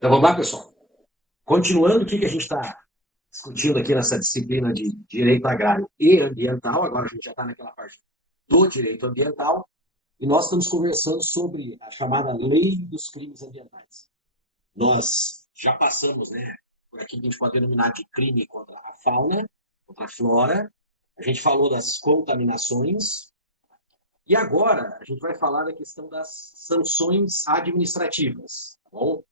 Então vamos lá, pessoal. Continuando o que a gente está discutindo aqui nessa disciplina de direito agrário e ambiental, agora a gente já está naquela parte do direito ambiental, e nós estamos conversando sobre a chamada Lei dos Crimes Ambientais. Nós já passamos, né, por aqui que a gente pode denominar de crime contra a fauna, contra a flora, a gente falou das contaminações, e agora a gente vai falar da questão das sanções administrativas, tá bom?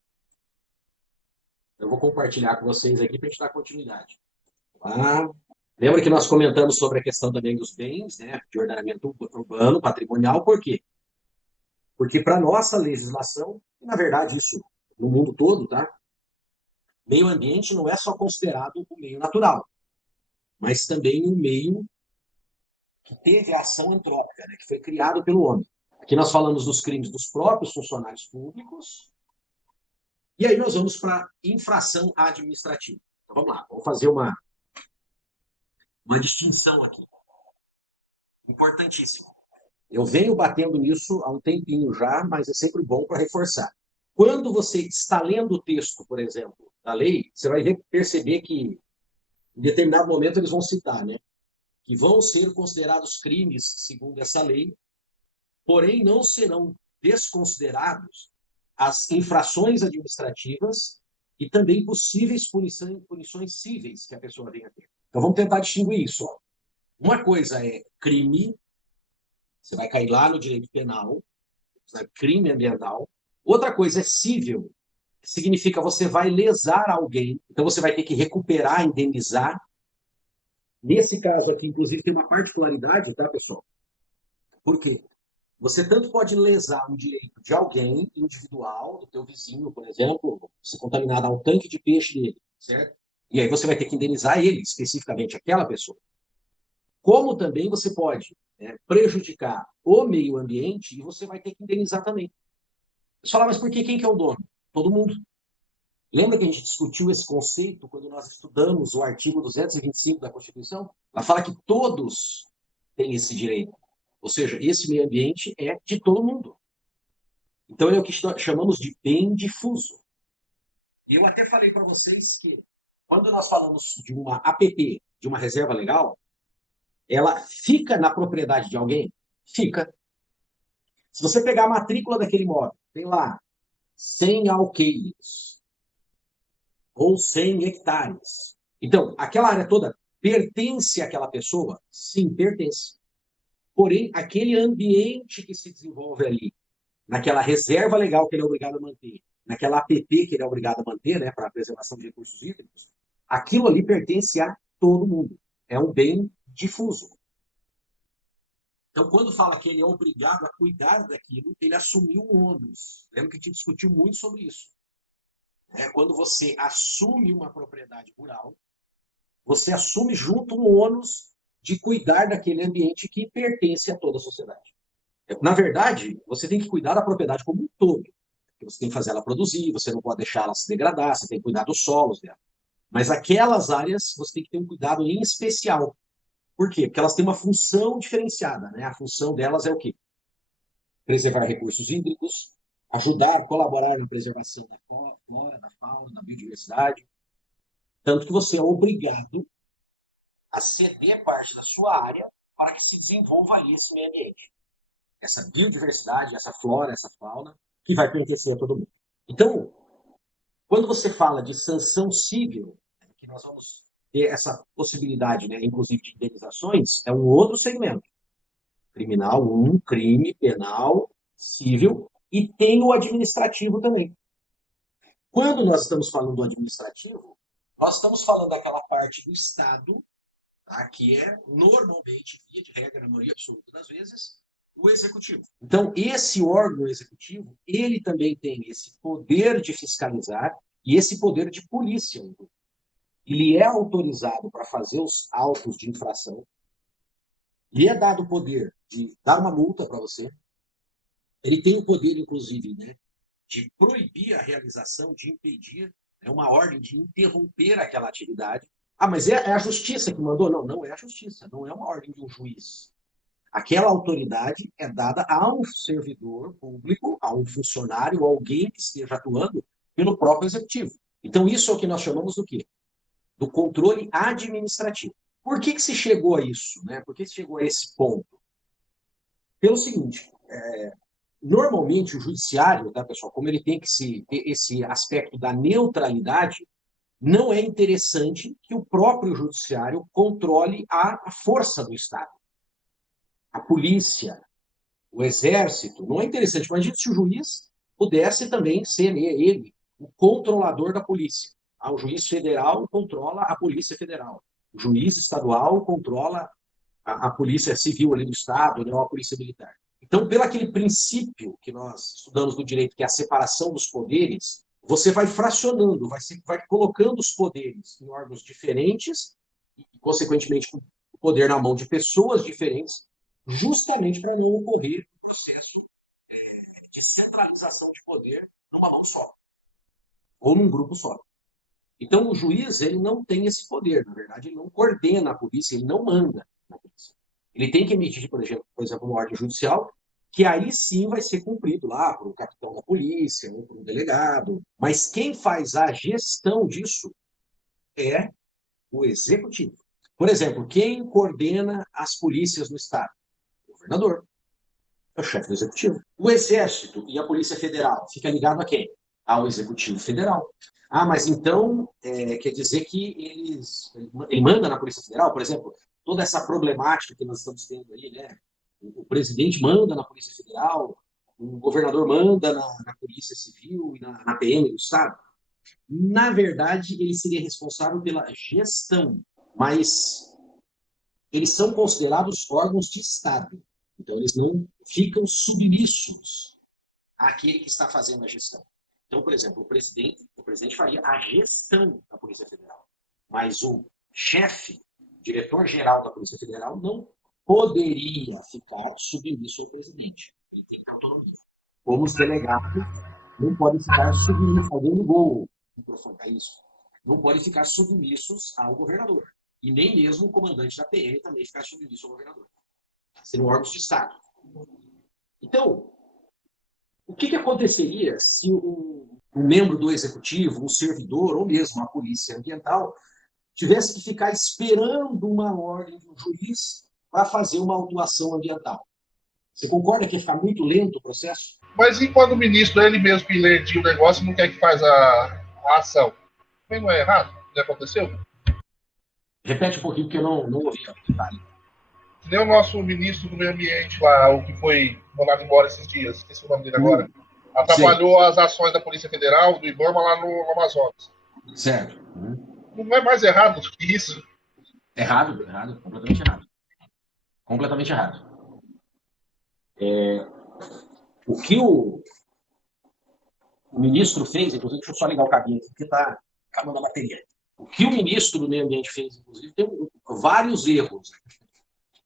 Eu vou compartilhar com vocês aqui para a gente dar continuidade. Tá? Lembra que nós comentamos sobre a questão também dos bens, né, de ordenamento urbano, patrimonial, por quê? Porque para nossa legislação, e na verdade isso no mundo todo, tá? Meio ambiente não é só considerado o meio natural, mas também um meio que teve ação antrópica, né, que foi criado pelo homem. Aqui nós falamos dos crimes dos próprios funcionários públicos, e aí nós vamos para infração administrativa. Então vamos lá, vamos fazer uma distinção aqui, importantíssima. Eu venho batendo nisso há um tempinho já, mas é sempre bom para reforçar. Quando você está lendo o texto, por exemplo, da lei, você vai perceber que, em determinado momento, eles vão citar, né? Que vão ser considerados crimes, segundo essa lei, porém não serão desconsiderados as infrações administrativas e também possíveis punições cíveis que a pessoa venha a ter. Então vamos tentar distinguir isso. Ó. Uma coisa é crime, você vai cair lá no direito penal, crime ambiental. Outra coisa é cível, que significa você vai lesar alguém, então você vai ter que recuperar, indenizar. Nesse caso aqui, inclusive, tem uma particularidade, tá, pessoal? Por quê? Você tanto pode lesar um direito de alguém individual, do teu vizinho, por exemplo, se contaminar ao tanque de peixe dele, certo? E aí você vai ter que indenizar ele, especificamente aquela pessoa. Como também você pode prejudicar o meio ambiente e você vai ter que indenizar também. Você fala, mas por que quem que é o dono? Todo mundo. Lembra que a gente discutiu esse conceito quando nós estudamos o artigo 225 da Constituição? Ela fala que todos têm esse direito. Ou seja, esse meio ambiente é de todo mundo. Então, é o que chamamos de bem difuso. E eu até falei para vocês que, quando nós falamos de uma APP, de uma reserva legal, ela fica na propriedade de alguém? Fica. Se você pegar a matrícula daquele imóvel, tem lá 100 alqueires ou 100 hectares. Então, aquela área toda pertence àquela pessoa? Sim, pertence. Porém, aquele ambiente que se desenvolve ali, naquela reserva legal que ele é obrigado a manter, naquela APP que ele é obrigado a manter, né, para a preservação de recursos hídricos, aquilo ali pertence a todo mundo. É um bem difuso. Então, quando fala que ele é obrigado a cuidar daquilo, ele assumiu um ônus. Lembra que a gente discutiu muito sobre isso. Quando você assume uma propriedade rural, você assume junto um ônus de cuidar daquele ambiente que pertence a toda a sociedade. Na verdade, você tem que cuidar da propriedade como um todo. Você tem que fazer ela produzir, você não pode deixar ela se degradar, você tem que cuidar dos solos dela. Mas aquelas áreas você tem que ter um cuidado em especial. Por quê? Porque elas têm uma função diferenciada. Né? A função delas é o quê? Preservar recursos hídricos, ajudar, colaborar na preservação da flora, da fauna, da biodiversidade. Tanto que você é obrigado a ceder parte da sua área para que se desenvolva ali esse meio ambiente. Essa biodiversidade, essa flora, essa fauna, que vai pertencer a todo mundo. Então, quando você fala de sanção civil, que nós vamos ter essa possibilidade, né, inclusive de indenizações, é um outro segmento. Criminal, crime, penal, civil, e tem o administrativo também. Quando nós estamos falando do administrativo, nós estamos falando daquela parte do Estado, tá, que é normalmente, via de regra, na maioria absoluta das vezes, o executivo. Então, esse órgão executivo, ele também tem esse poder de fiscalizar e esse poder de polícia. Ele é autorizado para fazer os autos de infração, lhe é dado o poder de dar uma multa para você, ele tem o poder, inclusive, né, de proibir a realização, de impedir, é uma ordem de interromper aquela atividade. Ah, mas é a justiça que mandou? Não, não é a justiça, não é uma ordem de um juiz. Aquela autoridade é dada a um servidor público, a um funcionário, a alguém que esteja atuando pelo próprio executivo. Então, isso é o que nós chamamos do quê? Do controle administrativo. Por que se chegou a isso? Né? Por que se chegou a esse ponto? Pelo seguinte, normalmente o judiciário, tá, pessoal, como ele tem que ter esse aspecto da neutralidade, não é interessante que o próprio judiciário controle a força do Estado. A polícia, o exército, não é interessante. Imagina se o juiz pudesse também ser ele o controlador da polícia. O juiz federal controla a polícia federal. O juiz estadual controla a polícia civil ali do Estado, não a polícia militar. Então, pelo aquele princípio que nós estudamos no direito, que é a separação dos poderes, você vai fracionando, vai colocando os poderes em órgãos diferentes e, consequentemente, com o poder na mão de pessoas diferentes, justamente para não ocorrer um processo de centralização de poder numa mão só, ou num grupo só. Então, o juiz ele não tem esse poder, na verdade, ele não coordena a polícia, ele não manda na polícia. Ele tem que emitir, por exemplo, uma ordem judicial, que aí sim vai ser cumprido lá por um capitão da polícia ou por um delegado. Mas quem faz a gestão disso é o executivo. Por exemplo, quem coordena as polícias no Estado? O governador. É o chefe do executivo. O Exército e a Polícia Federal fica ligado a quem? Ao Executivo Federal. Mas então quer dizer que ele manda na Polícia Federal, por exemplo, toda essa problemática que nós estamos tendo aí, né? O presidente manda na Polícia Federal, o governador manda na Polícia Civil e na PM do Estado. Na verdade, ele seria responsável pela gestão, mas eles são considerados órgãos de Estado. Então, eles não ficam submissos àquele que está fazendo a gestão. Então, por exemplo, o presidente faria a gestão da Polícia Federal, mas o chefe, diretor-geral da Polícia Federal, não poderia ficar submisso ao presidente. Ele tem que ter autonomia. Como os delegados não podem ficar submissos. Alguém ligou o microfone para isso. Não podem ficar submissos ao governador. E nem mesmo o comandante da PM também ficar submisso ao governador. Seriam órgãos de Estado. Então, o que aconteceria se um membro do executivo, um servidor, ou mesmo a polícia ambiental, tivesse que ficar esperando uma ordem de um juiz para fazer uma autuação ambiental? Você concorda que ia ficar muito lento o processo? Mas e quando o ministro, ele mesmo que lê o negócio, não quer que faz a ação? Também não é errado? Já aconteceu? Repete um pouquinho, porque eu não ouvi o detalhe. Que nem o nosso ministro do meio ambiente lá, o que foi mandado embora esses dias, esqueci o nome dele agora, atrapalhou as ações da Polícia Federal, do IBAMA lá no Amazonas. Certo. Não é mais errado do que isso? Errado, completamente errado. Completamente errado. O que o ministro fez, inclusive, deixa eu só ligar o cabinho aqui, porque está acabando a bateria. O que o ministro do Meio Ambiente fez, inclusive, tem vários erros.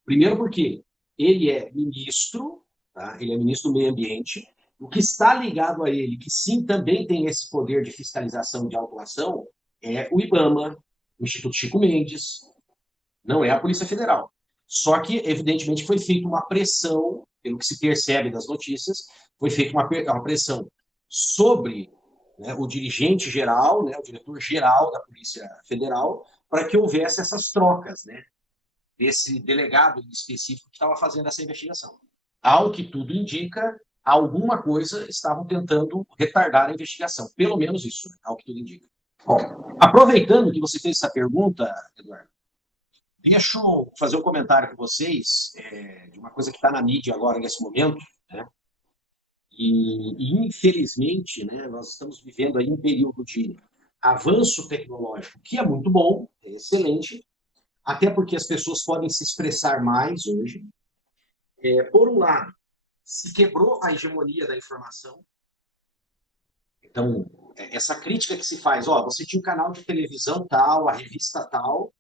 Primeiro porque ele é ministro, tá? Ele é ministro do Meio Ambiente. O que está ligado a ele, que sim também tem esse poder de fiscalização de autuação, é o IBAMA, o Instituto Chico Mendes, não é a Polícia Federal. Só que, evidentemente, foi feita uma pressão, pelo que se percebe das notícias, foi feita uma pressão sobre, né, o dirigente geral, né, o diretor geral da Polícia Federal, para que houvesse essas trocas, né, desse delegado específico que estava fazendo essa investigação. Ao que tudo indica, alguma coisa estavam tentando retardar a investigação. Pelo menos isso, né, ao que tudo indica. Bom, aproveitando que você fez essa pergunta, Eduardo, deixa eu fazer um comentário com vocês de uma coisa que está na mídia agora, nesse momento, né? E infelizmente, né, nós estamos vivendo aí um período de avanço tecnológico, que é muito bom, é excelente, até porque as pessoas podem se expressar mais hoje. Por um lado, se quebrou a hegemonia da informação. Então, essa crítica que se faz, você tinha um canal de televisão tal, a revista tal,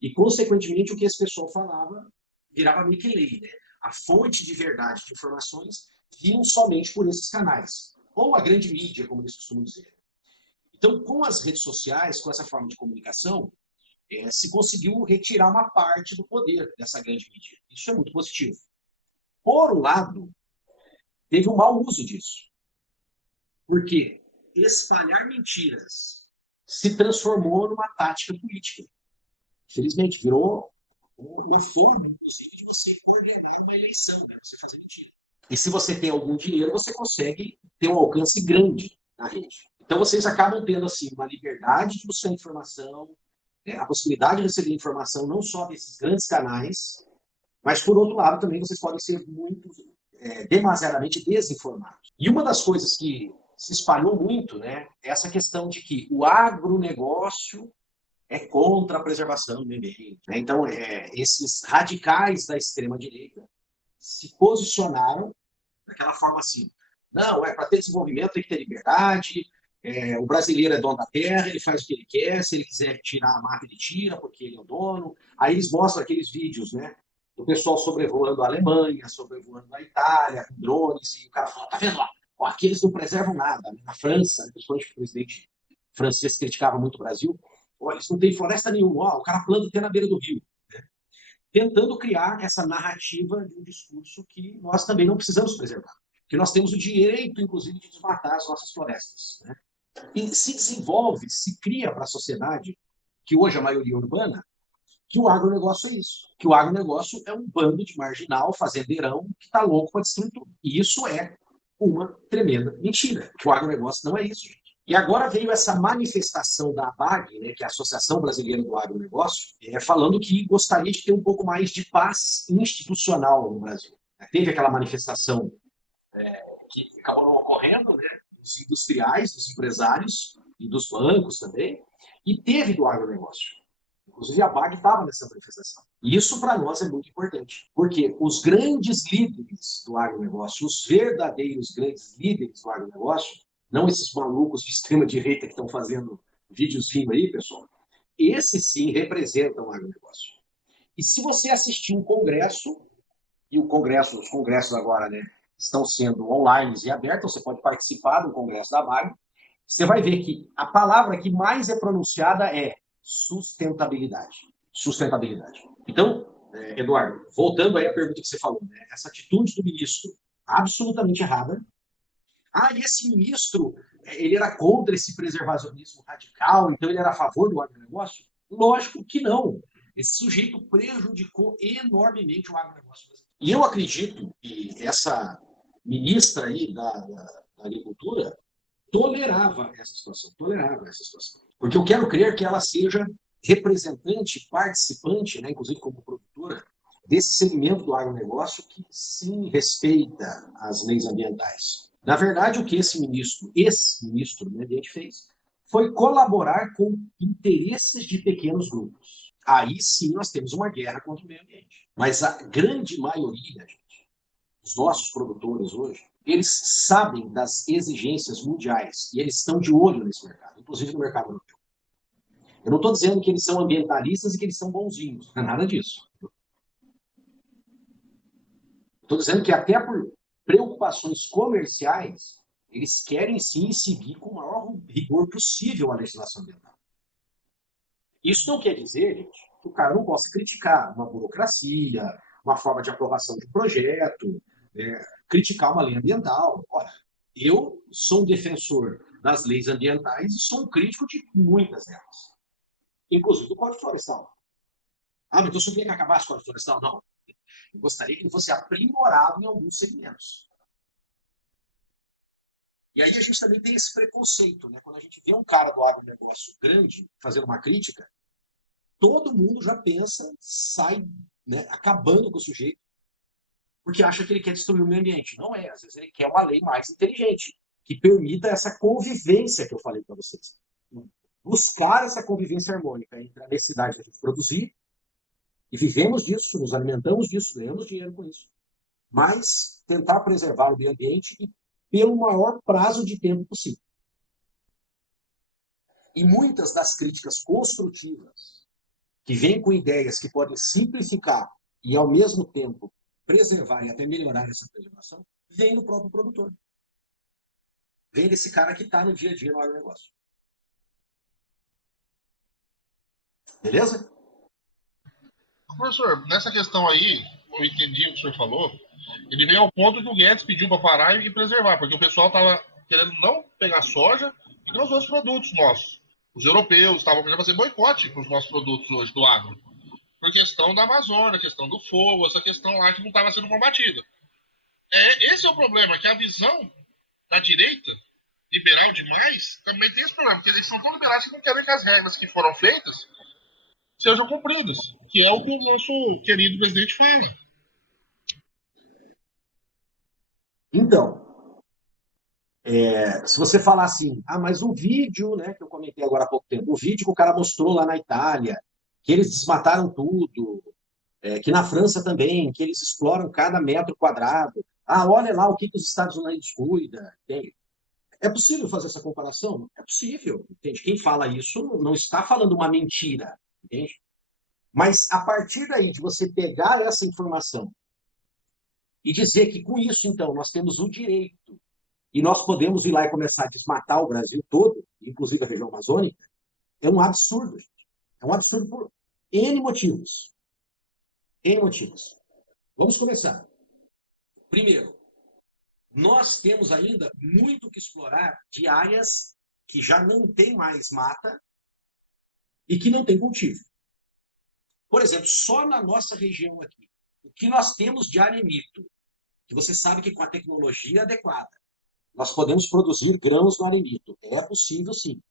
e, consequentemente, o que esse pessoal falava virava meio que lei, né? A fonte de verdade de informações vinham somente por esses canais, ou a grande mídia, como eles costumam dizer. Então, com as redes sociais, com essa forma de comunicação, se conseguiu retirar uma parte do poder dessa grande mídia. Isso é muito positivo. Por um lado, teve um mau uso disso. Porque espalhar mentiras se transformou numa tática política. Infelizmente, virou uma forma, inclusive, de você coordenar uma eleição, né? Você fazer mentira. E se você tem algum dinheiro, você consegue ter um alcance grande na rede. Então, vocês acabam tendo assim, uma liberdade de buscar informação, a possibilidade de receber informação não só desses grandes canais, mas, por outro lado, também vocês podem ser muito demasiadamente desinformados. E uma das coisas que se espalhou muito, né, é essa questão de que o agronegócio é contra a preservação do meio ambiente. Né? Então, esses radicais da extrema-direita se posicionaram daquela forma assim, não, para ter desenvolvimento tem que ter liberdade, o brasileiro é dono da terra, ele faz o que ele quer, se ele quiser tirar a mata, ele tira, porque ele é o dono. Aí eles mostram aqueles vídeos, né? O pessoal sobrevoando a Alemanha, sobrevoando a Itália, com drones, e o cara fala, tá vendo lá? Ó, aqui eles não preservam nada. Na França, principalmente o presidente francês criticava muito o Brasil, ó, eles não têm floresta nenhuma, ó, o cara planta até na beira do rio. Né? Tentando criar essa narrativa de um discurso que nós também não precisamos preservar. Que nós temos o direito, inclusive, de desmatar as nossas florestas. Né? E se desenvolve, se cria para a sociedade, que hoje é a maioria urbana, que o agronegócio é isso. Que o agronegócio é um bando de marginal, fazendeirão, que está louco para destruir tudo. E isso é uma tremenda mentira. O agronegócio não é isso, gente. E agora veio essa manifestação da ABAG, né, que é a Associação Brasileira do Agronegócio, falando que gostaria de ter um pouco mais de paz institucional no Brasil. Teve aquela manifestação que acabou não ocorrendo, né, dos industriais, dos empresários e dos bancos também, e teve do agronegócio. Inclusive, a BAG estava nessa manifestação. E isso, para nós, é muito importante. Porque os grandes líderes do agronegócio, os verdadeiros grandes líderes do agronegócio, não esses malucos de extrema-direita que estão fazendo videozinho aí, pessoal, esses sim representam o agronegócio. E se você assistir um congresso, e os congressos agora, né, estão sendo online e abertos, você pode participar do congresso da BAG, você vai ver que a palavra que mais é pronunciada é sustentabilidade. Sustentabilidade. Então, Eduardo, voltando aí à pergunta que você falou, né? Essa atitude do ministro, absolutamente errada. E esse ministro, ele era contra esse preservacionismo radical, então ele era a favor do agronegócio? Lógico que não. Esse sujeito prejudicou enormemente o agronegócio brasileiro. E eu acredito que essa ministra aí da Agricultura tolerava essa situação. Porque eu quero crer que ela seja representante, participante, né, inclusive como produtora, desse segmento do agronegócio que sim respeita as leis ambientais. Na verdade, o que esse ex-ministro do Meio Ambiente fez foi colaborar com interesses de pequenos grupos. Aí sim nós temos uma guerra contra o meio ambiente. Mas a grande maioria, gente, os nossos produtores hoje, eles sabem das exigências mundiais e eles estão de olho nesse mercado, inclusive no mercado europeu. Eu não estou dizendo que eles são ambientalistas e que eles são bonzinhos, não é nada disso. Estou dizendo que até por preocupações comerciais, eles querem sim seguir com o maior rigor possível a legislação ambiental. Isso não quer dizer, gente, que o cara não possa criticar uma burocracia, uma forma de aprovação de projeto, criticar uma lei ambiental. Ora, eu sou um defensor das leis ambientais e sou um crítico de muitas delas, inclusive do Código Florestal. Mas então você quer que acabasse o Código Florestal? Não. Eu gostaria que ele fosse aprimorado em alguns segmentos. E aí a gente também tem esse preconceito, né? Quando a gente vê um cara do agronegócio grande fazendo uma crítica, todo mundo já pensa, sai, né, acabando com o sujeito, porque acha que ele quer destruir o meio ambiente. Não é, às vezes ele quer uma lei mais inteligente, que permita essa convivência que eu falei para vocês. Buscar essa convivência harmônica entre a necessidade de a gente produzir, e vivemos disso, nos alimentamos disso, ganhamos dinheiro com isso, mas tentar preservar o meio ambiente e pelo maior prazo de tempo possível. E muitas das críticas construtivas, que vêm com ideias que podem simplificar e, ao mesmo tempo, preservar e até melhorar essa preservação, vem do próprio produtor. Vem desse cara que está no dia a dia no agronegócio. Beleza? Professor, nessa questão aí, eu entendi o que o senhor falou, ele vem ao ponto que o Guedes pediu para parar e preservar, porque o pessoal estava querendo não pegar soja, e nos outros produtos nossos. Os europeus estavam querendo fazer boicote com os nossos produtos hoje do agro, por questão da Amazônia, questão do fogo, essa questão lá que não estava sendo combatida. Esse é o problema, que a visão da direita, liberal demais, também tem esse problema, porque eles são tão liberais que não querem que as regras que foram feitas sejam cumpridas, que é o que o nosso querido presidente fala. Então, se você falar assim, mas o vídeo, né, que eu comentei agora há pouco tempo, o vídeo que o cara mostrou lá na Itália, que eles desmataram tudo, que na França também, que eles exploram cada metro quadrado. Olha lá o que os Estados Unidos cuida. Entende? É possível fazer essa comparação? É possível. Entende? Quem fala isso não está falando uma mentira. Entende? Mas a partir daí de você pegar essa informação e dizer que com isso, então, nós temos o direito e nós podemos ir lá e começar a desmatar o Brasil todo, inclusive a região amazônica, é um absurdo, gente. É um absurdo por N motivos. N motivos. Vamos começar. Primeiro, nós temos ainda muito que explorar de áreas que já não tem mais mata e que não tem cultivo. Por exemplo, só na nossa região aqui, o que nós temos de arenito, que você sabe que com a tecnologia adequada, nós podemos produzir grãos no arenito. É possível, sim.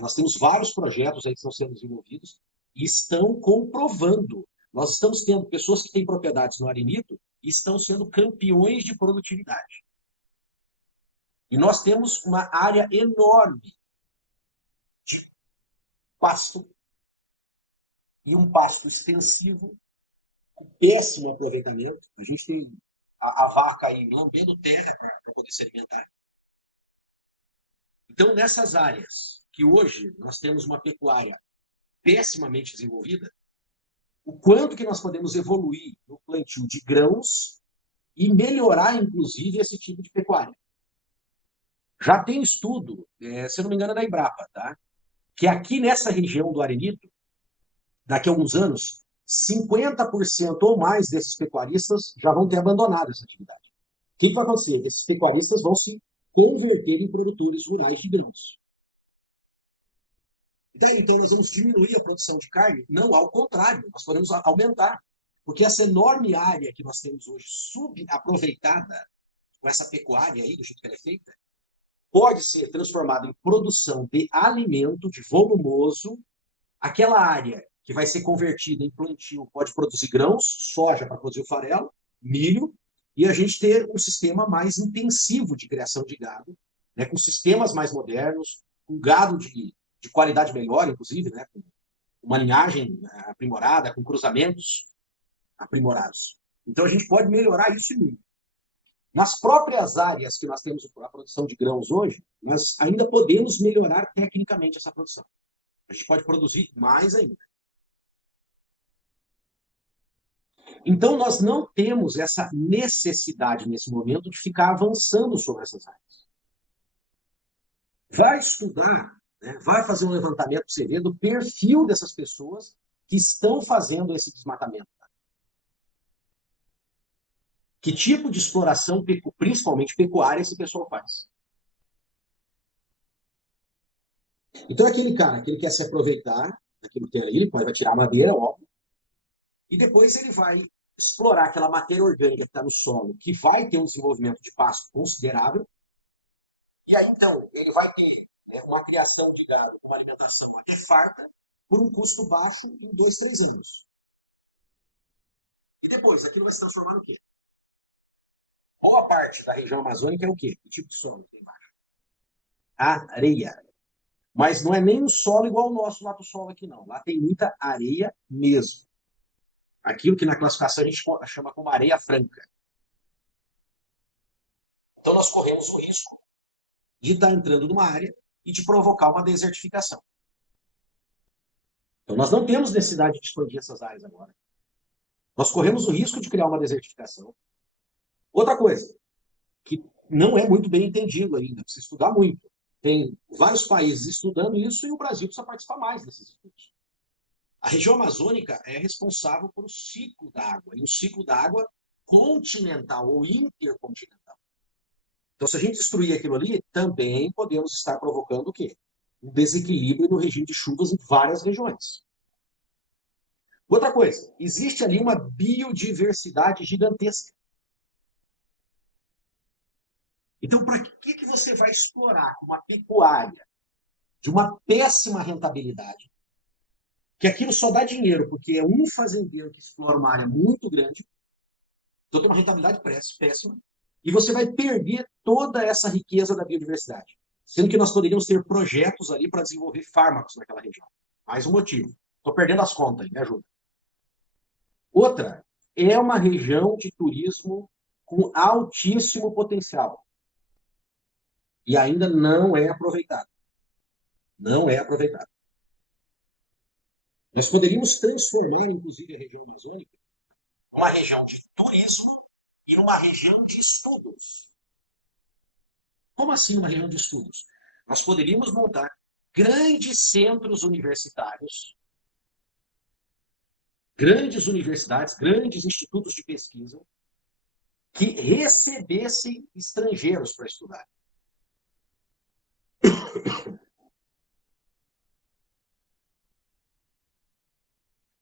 Nós temos vários projetos aí que estão sendo desenvolvidos e estão comprovando. Nós estamos tendo pessoas que têm propriedades no arenito e estão sendo campeões de produtividade. E nós temos uma área enorme de pasto e um pasto extensivo, com péssimo aproveitamento. A gente tem a vaca aí lambendo terra para poder se alimentar. Então, nessas áreas que hoje nós temos uma pecuária pessimamente desenvolvida, o quanto que nós podemos evoluir no plantio de grãos e melhorar, inclusive, esse tipo de pecuária. Já tem estudo, se eu não me engano, é da Embrapa, tá? Que aqui nessa região do arenito, daqui a alguns anos, 50% ou mais desses pecuaristas já vão ter abandonado essa atividade. O que vai acontecer? Esses pecuaristas vão se converter em produtores rurais de grãos. Então, nós vamos diminuir a produção de carne? Não, ao contrário, nós podemos aumentar. Porque essa enorme área que nós temos hoje, subaproveitada, com essa pecuária aí, do jeito que ela é feita, pode ser transformada em produção de alimento, de volumoso. Aquela área que vai ser convertida em plantio pode produzir grãos, soja para produzir o farelo, milho, e a gente ter um sistema mais intensivo de criação de gado, né, com sistemas mais modernos, com gado de qualidade melhor, inclusive, né, com uma linhagem aprimorada, com cruzamentos aprimorados. Então a gente pode melhorar isso muito. Nas próprias áreas que nós temos a produção de grãos hoje, nós ainda podemos melhorar tecnicamente essa produção. A gente pode produzir mais ainda. Então, nós não temos essa necessidade, nesse momento, de ficar avançando sobre essas áreas. Vai estudar, né? Vai fazer um levantamento para você ver do perfil dessas pessoas que estão fazendo esse desmatamento. Que tipo de exploração, principalmente pecuária, esse pessoal faz? Então, aquele cara que ele quer se aproveitar daquilo que tem ali, ele vai tirar a madeira, óbvio, e depois ele vai explorar aquela matéria orgânica que está no solo, que vai ter um desenvolvimento de pasto considerável, e aí, então, ele vai ter, né, uma criação de gado, uma alimentação de farta, por um custo baixo em 2, 3 anos. E depois, aquilo vai se transformar no quê? Boa parte da região amazônica é o quê? Que tipo de solo tem embaixo? Areia. Mas não é nem um solo igual o nosso lá do solo aqui, não. Lá tem muita areia mesmo. Aquilo que na classificação a gente chama como areia franca. Então nós corremos o risco de estar entrando numa área e de provocar uma desertificação. Então nós não temos necessidade de expandir essas áreas agora. Nós corremos o risco de criar uma desertificação. Outra coisa, que não é muito bem entendido ainda, precisa estudar muito. Tem vários países estudando isso e o Brasil precisa participar mais desses estudos. A região amazônica é responsável por um ciclo da água, e um ciclo da água continental ou intercontinental. Então, se a gente destruir aquilo ali, também podemos estar provocando o quê? Um desequilíbrio no regime de chuvas em várias regiões. Outra coisa, existe ali uma biodiversidade gigantesca. Então, para que você vai explorar uma pecuária de uma péssima rentabilidade, que aquilo só dá dinheiro porque é um fazendeiro que explora uma área muito grande, então tem uma rentabilidade péssima, e você vai perder toda essa riqueza da biodiversidade. Sendo que nós poderíamos ter projetos ali para desenvolver fármacos naquela região. Mais um motivo. Estou perdendo as contas, me ajuda. Outra, é uma região de turismo com altíssimo potencial. E ainda não é aproveitado. Não é aproveitado. Nós poderíamos transformar, inclusive, a região amazônica numa região de turismo e numa região de estudos. Como assim uma região de estudos? Nós poderíamos montar grandes centros universitários, grandes universidades, grandes institutos de pesquisa, que recebessem estrangeiros para estudar.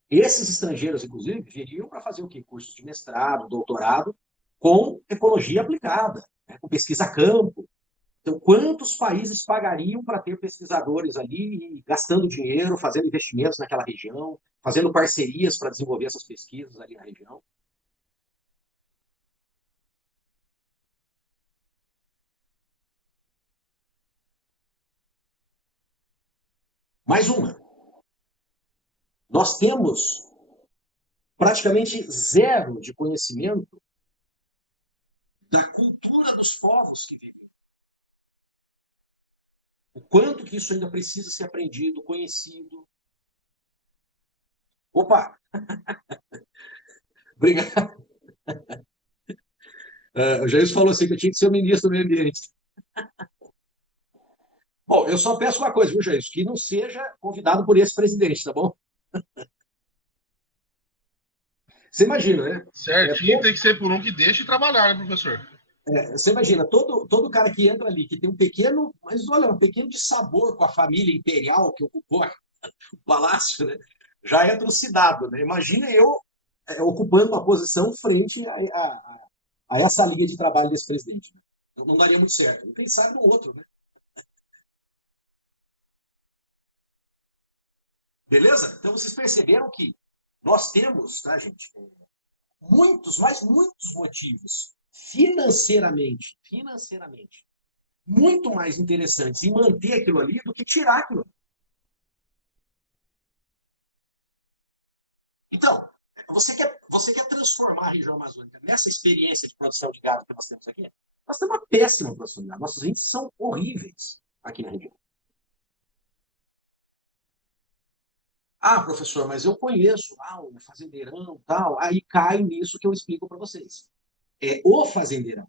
Esses estrangeiros, inclusive, viriam para fazer o quê? Cursos de mestrado, doutorado, com ecologia aplicada, né? Com pesquisa a campo. Então, quantos países pagariam para ter pesquisadores ali gastando dinheiro, fazendo investimentos naquela região, fazendo parcerias para desenvolver essas pesquisas ali na região? Mais uma. Nós temos praticamente zero de conhecimento da cultura dos povos que vivem. O quanto que isso ainda precisa ser aprendido, conhecido. Opa! Obrigado. O Jair falou assim que eu tinha que ser o ministro do meio ambiente. Bom, eu só peço uma coisa, viu, Jair? Que não seja convidado por esse presidente, tá bom? Você imagina, né? Certinho, tem que ser por um que deixe trabalhar, né, professor? Você imagina, todo cara que entra ali, que tem um pequeno, mas olha, um pequeno de sabor com a família imperial que ocupou o palácio, né? Já é trucidado, né? Imagina eu ocupando uma posição frente a essa linha de trabalho desse presidente. Né? Então, não daria muito certo. Quem sabe no outro, né? Beleza? Então vocês perceberam que nós temos, tá, gente, muitos, mas muitos motivos financeiramente, muito mais interessantes em manter aquilo ali do que tirar aquilo ali. Então, você quer transformar a região amazônica nessa experiência de produção de gado que nós temos aqui? Nós temos uma péssima produção de gado. Nossos índices são horríveis aqui na região. Ah, professor, mas eu conheço lá o fazendeirão tal. Aí cai nisso que eu explico para vocês. É o fazendeirão.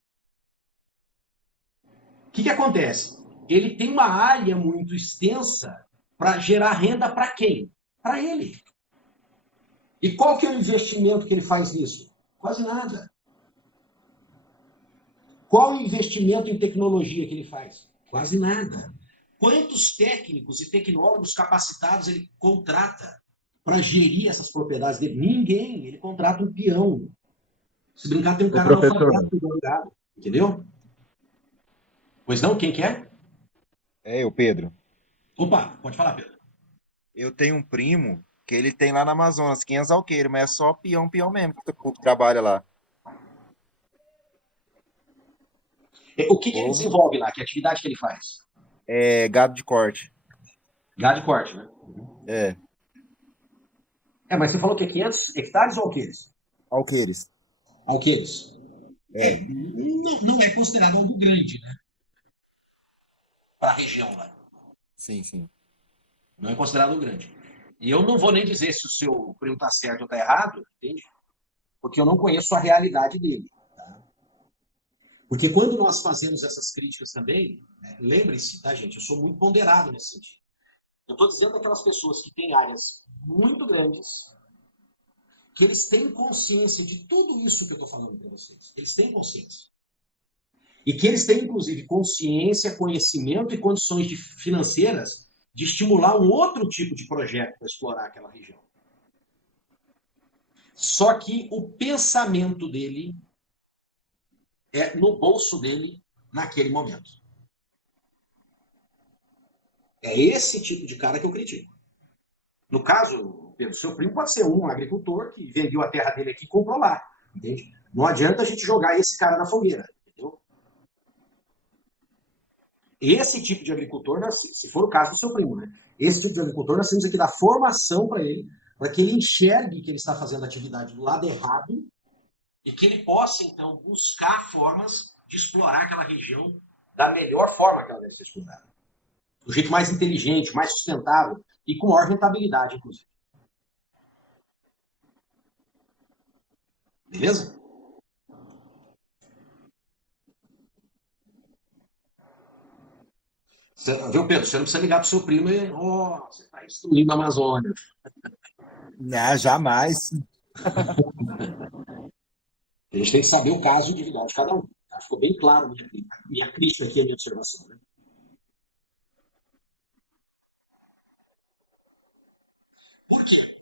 O que acontece? Ele tem uma área muito extensa para gerar renda para quem? Para ele. E qual que é o investimento que ele faz nisso? Quase nada. Qual o investimento em tecnologia que ele faz? Quase nada. Quantos técnicos e tecnólogos capacitados ele contrata para gerir essas propriedades dele? Ninguém. Ele contrata um peão. Se brincar, tem um Ô, cara professor, analfabeto do lugar. Entendeu? Pois não? Quem quer? o Pedro. Opa, pode falar, Pedro. Eu tenho um primo que ele tem lá na Amazonas, 500 alqueires, mas é só peão, peão mesmo que trabalha lá. O que ele Porra. desenvolve lá? Que atividade que ele faz? É gado de corte. Gado de corte, né? É, Mas você falou que é 500 hectares ou alqueires? alqueires. Alqueires. É, Não é considerado algo grande, né? Para a região lá. sim, sim. Não é considerado grande. E eu não vou nem dizer se o seu primo está certo ou está errado, entende? Porque eu não conheço a realidade dele. Tá? Porque quando nós fazemos essas críticas também, né, lembre-se, tá, gente? Eu sou muito ponderado nesse sentido. Eu estou dizendo aquelas pessoas que têm áreas muito grandes, que eles têm consciência de tudo isso que eu estou falando para vocês. Eles têm consciência. E que eles têm, inclusive, consciência, conhecimento e condições financeiras de estimular um outro tipo de projeto para explorar aquela região. Só que o pensamento dele é no bolso dele naquele momento. É esse tipo de cara que eu critico. No caso, Pedro, seu primo pode ser um agricultor que vendeu a terra dele aqui e comprou lá. Entende? Não adianta a gente jogar esse cara na fogueira. Entendeu? Esse tipo de agricultor, se for o caso do seu primo, né? Esse tipo de agricultor, nós temos aqui dar formação para que ele enxergue que ele está fazendo a atividade do lado errado e que ele possa, então, buscar formas de explorar aquela região da melhor forma que ela deve ser explorada. Do jeito mais inteligente, mais sustentável e com maior rentabilidade, inclusive. Beleza? Viu, Pedro? Você não precisa ligar para o seu primo e você está destruindo a Amazônia. Não, jamais. A gente tem que saber o caso individual de cada um. Ficou bem claro minha crítica aqui, a minha observação. Né? Por quê?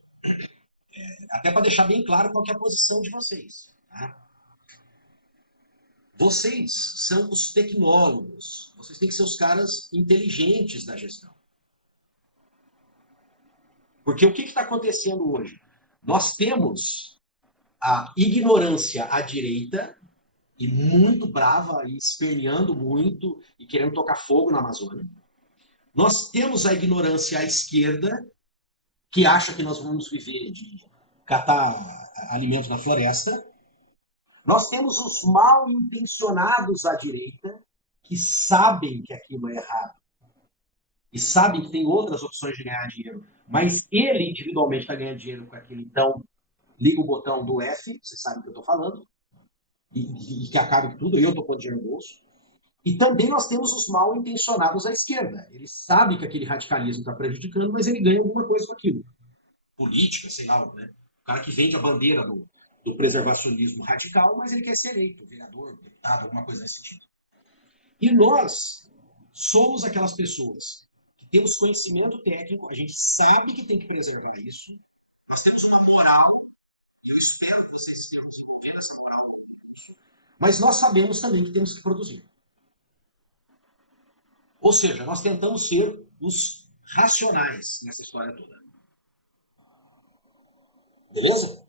Até para deixar bem claro qual que é a posição de vocês. Tá? Vocês são os tecnólogos. Vocês têm que ser os caras inteligentes da gestão. Porque o que está acontecendo hoje? Nós temos a ignorância à direita, e muito brava, e esperneando muito, e querendo tocar fogo na Amazônia. Nós temos a ignorância à esquerda, que acha que nós vamos viver de catar alimentos na floresta. Nós temos os mal intencionados à direita, que sabem que aquilo é errado. E sabem que tem outras opções de ganhar dinheiro. Mas ele individualmente está ganhando dinheiro com aquilo. Então, liga o botão do F, você sabe o que eu estou falando, e que acabe com tudo, eu estou pondo dinheiro no bolso. E também nós temos os mal intencionados à esquerda. Ele sabe que aquele radicalismo está prejudicando, mas ele ganha alguma coisa com aquilo. Política, sei lá, né? O cara que vende a bandeira do preservacionismo radical, mas ele quer ser eleito, vereador, deputado, alguma coisa nesse sentido. E nós somos aquelas pessoas que temos conhecimento técnico, a gente sabe que tem que preservar isso, nós temos uma moral, e eu espero que vocês tenham desenvolvido essa moral, mas nós sabemos também que temos que produzir. Ou seja, nós tentamos ser os racionais nessa história toda. Beleza?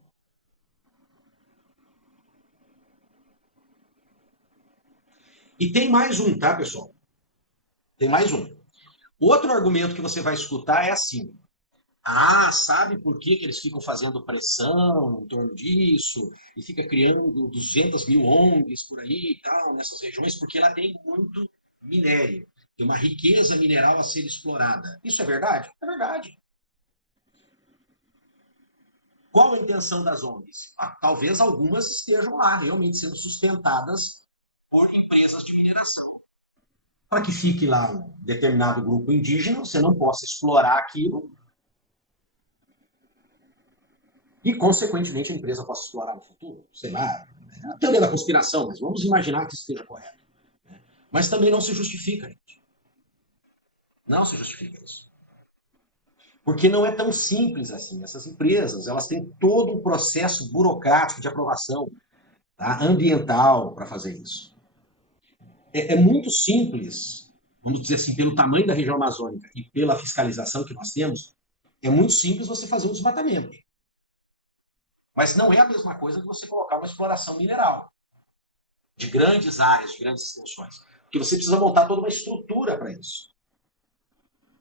E tem mais um, tá, pessoal? Tem mais um. Outro argumento que você vai escutar é assim. Sabe por que eles ficam fazendo pressão em torno disso? E fica criando 200 mil ONGs por aí e tal, nessas regiões, porque ela tem muito minério. Tem uma riqueza mineral a ser explorada. Isso é verdade? É verdade. Qual a intenção das ONGs? Talvez algumas estejam lá, realmente sendo sustentadas por empresas de mineração. Para que fique lá um determinado grupo indígena, você não possa explorar aquilo e, consequentemente, a empresa possa explorar no futuro. Sei lá, é a teoria da conspiração, mas vamos imaginar que isso esteja correto. Né? Mas também não se justifica, gente. Não se justifica isso. Porque não é tão simples assim. Essas empresas, elas têm todo um processo burocrático de aprovação, tá? Ambiental para fazer isso. É muito simples, vamos dizer assim, pelo tamanho da região amazônica e pela fiscalização que nós temos, é muito simples você fazer um desmatamento. Mas não é a mesma coisa que você colocar uma exploração mineral de grandes áreas, de grandes extensões. Porque você precisa montar toda uma estrutura para isso.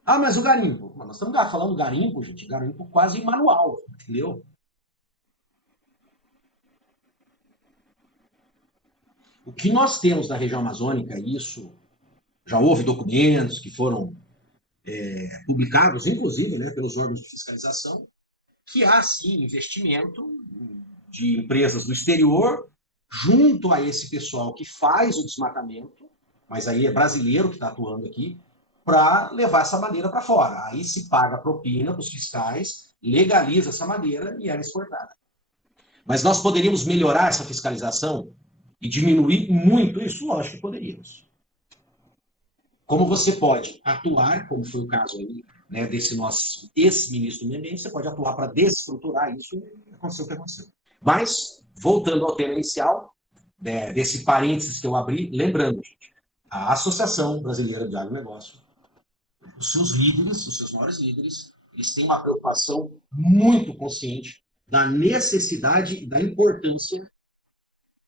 Mas o garimpo? Mas nós estamos falando garimpo, gente, garimpo quase manual, entendeu? O que nós temos na região amazônica, isso já houve documentos que foram publicados, inclusive, né, pelos órgãos de fiscalização, que há, sim, investimento de empresas do exterior junto a esse pessoal que faz o desmatamento, mas aí é brasileiro que está atuando aqui, para levar essa madeira para fora. Aí se paga propina para os fiscais, legaliza essa madeira e ela é exportada. Mas nós poderíamos melhorar essa fiscalização e diminuir muito isso? Lógico que poderíamos. Como você pode atuar, como foi o caso aí, né, desse nosso ex-ministro do Meio Ambiente, você pode atuar para desestruturar isso e aconteceu o que aconteceu. Mas, voltando ao tema inicial, desse parênteses que eu abri, lembrando, gente, a Associação Brasileira de Agronegócio, os seus líderes, os seus maiores líderes, eles têm uma preocupação muito consciente da necessidade e da importância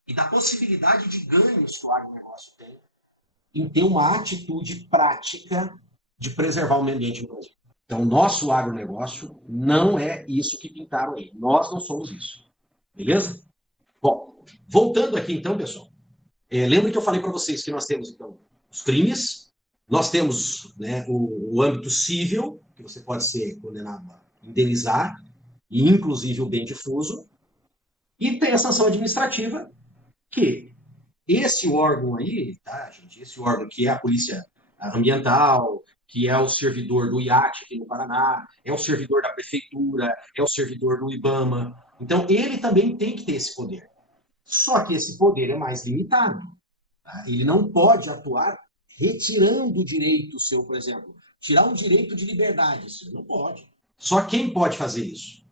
e da possibilidade de ganhos que o agronegócio tem em ter uma atitude prática de preservar o meio ambiente no Brasil. Então, nosso agronegócio não é isso que pintaram aí. Nós não somos isso. Beleza? Bom, voltando aqui então, pessoal. Lembra que eu falei para vocês que nós temos, então, os crimes, nós temos, né, o âmbito civil, que você pode ser condenado a indenizar, e inclusive o bem difuso, e tem a sanção administrativa, que esse órgão aí, tá, gente? Esse órgão que é a Polícia Ambiental, que é o servidor do IAT aqui no Paraná, é o servidor da Prefeitura, é o servidor do IBAMA. Então, ele também tem que ter esse poder. Só que esse poder é mais limitado. Tá? Ele não pode atuar retirando o direito seu, por exemplo. Tirar um direito de liberdade, isso não pode. Só quem pode fazer isso?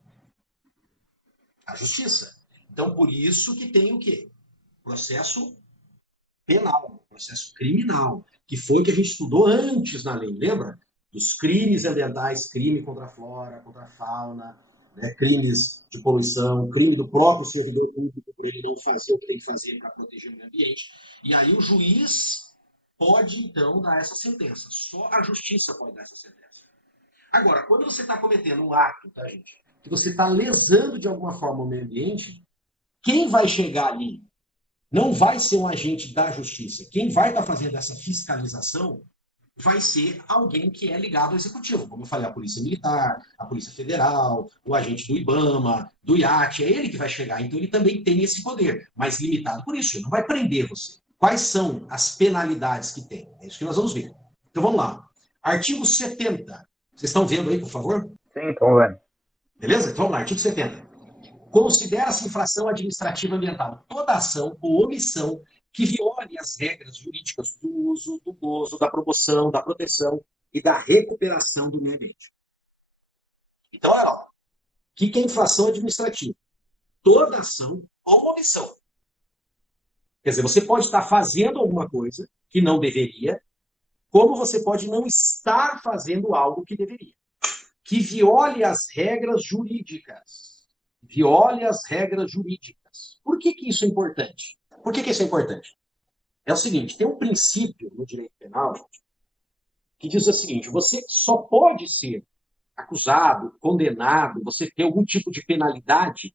A Justiça. Então, por isso que tem o quê? Processo penal, processo criminal, que foi o que a gente estudou antes na lei, lembra? Dos crimes ambientais, crime contra a flora, contra a fauna, né? Crimes de poluição, crime do próprio servidor público por ele não fazer o que tem que fazer para proteger o meio ambiente. E aí o juiz pode, então, dar essa sentença. Só a justiça pode dar essa sentença. Agora, quando você está cometendo um ato, tá, gente? Que você está lesando de alguma forma o meio ambiente, quem vai chegar ali não vai ser um agente da justiça. Quem vai estar fazendo essa fiscalização vai ser alguém que é ligado ao executivo. Como eu falei, a Polícia Militar, a Polícia Federal, o agente do IBAMA, do IAT, é ele que vai chegar. Então ele também tem esse poder, mas limitado por isso. Ele não vai prender você. Quais são as penalidades que tem? É isso que nós vamos ver. Então vamos lá. Artigo 70. Vocês estão vendo aí, por favor? Sim, estão vendo. Beleza? Então vamos lá, artigo 70. Considera-se infração administrativa ambiental toda ação ou omissão que viole as regras jurídicas do uso, do gozo, da promoção, da proteção e da recuperação do meio ambiente. Então, olha lá. O que é infração administrativa? Toda ação ou omissão. Quer dizer, você pode estar fazendo alguma coisa que não deveria, como você pode não estar fazendo algo que deveria. Que viole as regras jurídicas. Viole as regras jurídicas. Por que isso é importante? Por que isso é importante? É o seguinte, tem um princípio no direito penal, gente, que diz o seguinte, você só pode ser acusado, condenado, você ter algum tipo de penalidade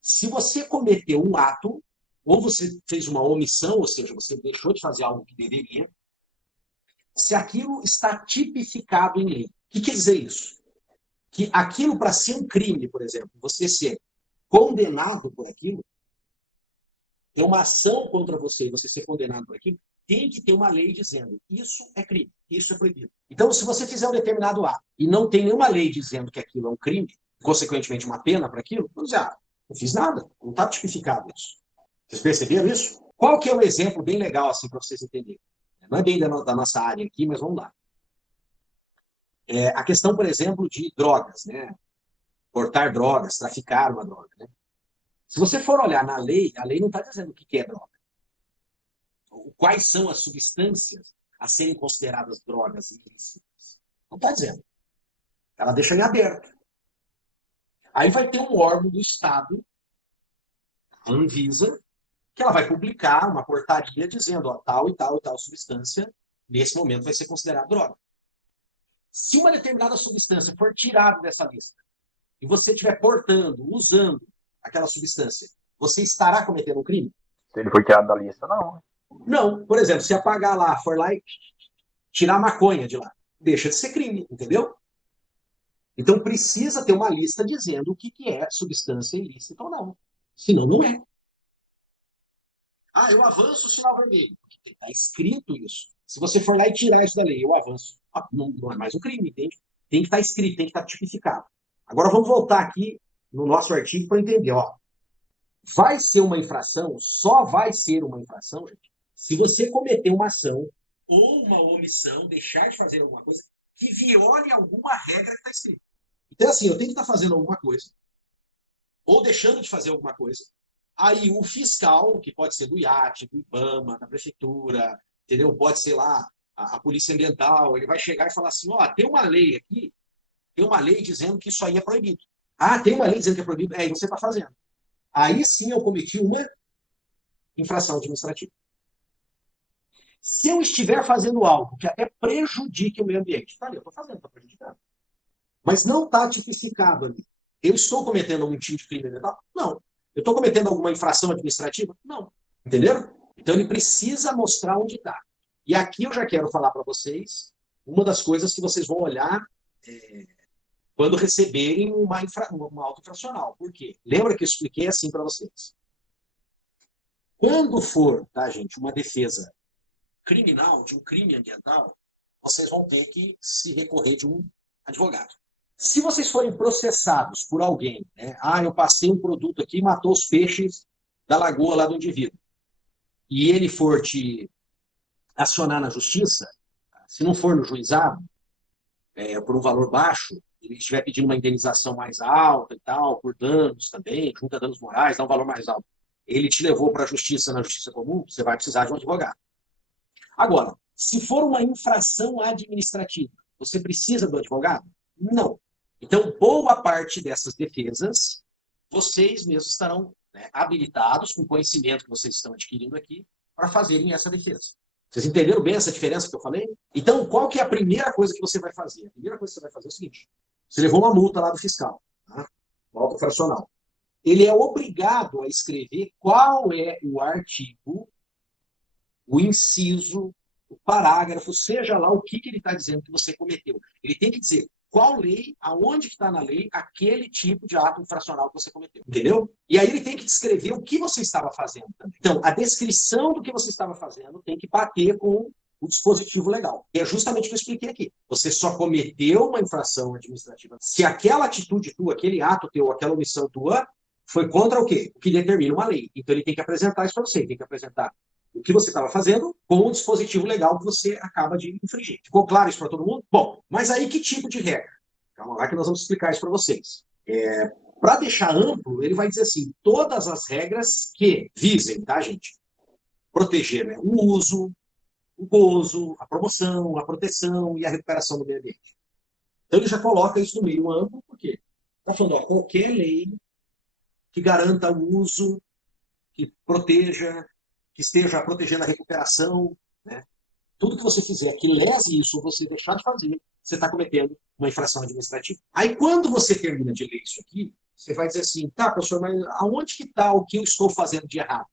se você cometeu um ato, ou você fez uma omissão, ou seja, você deixou de fazer algo que deveria, se aquilo está tipificado em lei. O que quer dizer isso? Que aquilo, para ser um crime, por exemplo, você ser condenado por aquilo, tem uma ação contra você e você ser condenado por aquilo, tem que ter uma lei dizendo isso é crime, isso é proibido. Então, se você fizer um determinado ato e não tem nenhuma lei dizendo que aquilo é um crime, consequentemente uma pena para aquilo, vamos dizer, não fiz nada, não está tipificado isso. Vocês perceberam isso? Qual que é um exemplo bem legal assim para vocês entenderem? Não é bem da nossa área aqui, mas vamos lá. A questão, por exemplo, de drogas, né? Portar drogas, traficar uma droga, né? Se você for olhar na lei, a lei não está dizendo o que é droga. Quais são as substâncias a serem consideradas drogas ilícitas? Não está dizendo. Ela deixa em aberto. Aí vai ter um órgão do Estado, a Anvisa, que ela vai publicar uma portaria dizendo, ó, tal e tal e tal substância, nesse momento vai ser considerada droga. Se uma determinada substância for tirada dessa lista, e você estiver portando, usando aquela substância, você estará cometendo um crime? Se ele foi tirado da lista, não. Não. Por exemplo, se apagar lá, for lá e tirar a maconha de lá, deixa de ser crime, entendeu? Então precisa ter uma lista dizendo o que é substância ilícita ou não. Senão não é. Eu avanço o sinal vermelho. Está escrito isso. Se você for lá e tirar isso da lei, eu avanço. Não é mais um crime, entende? Tem que estar escrito, tem que estar tipificado. Agora vamos voltar aqui no nosso artigo para entender. Ó. vai ser uma infração, só vai ser uma infração, gente, se você cometer uma ação ou uma omissão, deixar de fazer alguma coisa que viole alguma regra que está escrita. Então, assim, eu tenho que estar fazendo alguma coisa, ou deixando de fazer alguma coisa. Aí o fiscal, que pode ser do IAT, do IBAMA, da prefeitura, entendeu? Pode ser lá a polícia ambiental, ele vai chegar e falar assim, ó, tem uma lei aqui, tem uma lei dizendo que isso aí é proibido. Ah, tem uma lei dizendo que é proibido? É, e você está fazendo. Aí sim eu cometi uma infração administrativa. Se eu estiver fazendo algo que até prejudique o meio ambiente, tá ali, eu estou fazendo, estou prejudicando. Mas não está tipificado ali. Eu estou cometendo algum tipo de crime ambiental? Não. Eu estou cometendo alguma infração administrativa? Não. Entenderam? Então ele precisa mostrar onde está. E aqui eu já quero falar para vocês uma das coisas que vocês vão olhar quando receberem uma auto infracional. Por quê? Lembra que eu expliquei assim para vocês. Quando for, tá, gente, uma defesa criminal, de um crime ambiental, vocês vão ter que se recorrer de um advogado. Se vocês forem processados por alguém, né? Ah, eu passei um produto aqui e matou os peixes da lagoa lá do indivíduo, e ele for te acionar na justiça, se não for no juizado, por um valor baixo, ele estiver pedindo uma indenização mais alta e tal, por danos também, junta danos morais, dá um valor mais alto. Ele te levou para a justiça na justiça comum, você vai precisar de um advogado. Agora, se for uma infração administrativa, você precisa do advogado? Não. Então, boa parte dessas defesas, vocês mesmos estarão, né, habilitados, com o conhecimento que vocês estão adquirindo aqui, para fazerem essa defesa. Vocês entenderam bem essa diferença que eu falei? Então, qual que é a primeira coisa que você vai fazer? A primeira coisa que você vai fazer é o seguinte: você levou uma multa lá do fiscal, tá? O auto infracional. Ele é obrigado a escrever qual é o artigo, o inciso, o parágrafo, seja lá o que ele está dizendo que você cometeu. Ele tem que dizer qual lei, aonde que está na lei, aquele tipo de ato infracional que você cometeu. Entendeu? E aí ele tem que descrever o que você estava fazendo também. Então, a descrição do que você estava fazendo tem que bater com o dispositivo legal. E é justamente o que eu expliquei aqui. Você só cometeu uma infração administrativa se aquela atitude tua, aquele ato teu, aquela omissão tua, foi contra o quê? O que determina uma lei. Então ele tem que apresentar isso para você. Ele tem que apresentar o que você estava fazendo com o dispositivo legal que você acaba de infringir. Ficou claro isso para todo mundo? Bom, mas aí que tipo de regra? Calma lá que nós vamos explicar isso para vocês. Para deixar amplo, ele vai dizer assim, todas as regras que visem, tá, gente? Proteger, né, o uso, o gozo, a promoção, a proteção e a recuperação do meio ambiente. Então ele já coloca isso no meio amplo, porque está falando, ó, qualquer lei que garanta o uso, que proteja, que esteja protegendo a recuperação, né? Tudo que você fizer que lese isso ou você deixar de fazer, você está cometendo uma infração administrativa. Aí, quando você termina de ler isso aqui, você vai dizer assim, tá, professor, mas aonde que está o que eu estou fazendo de errado?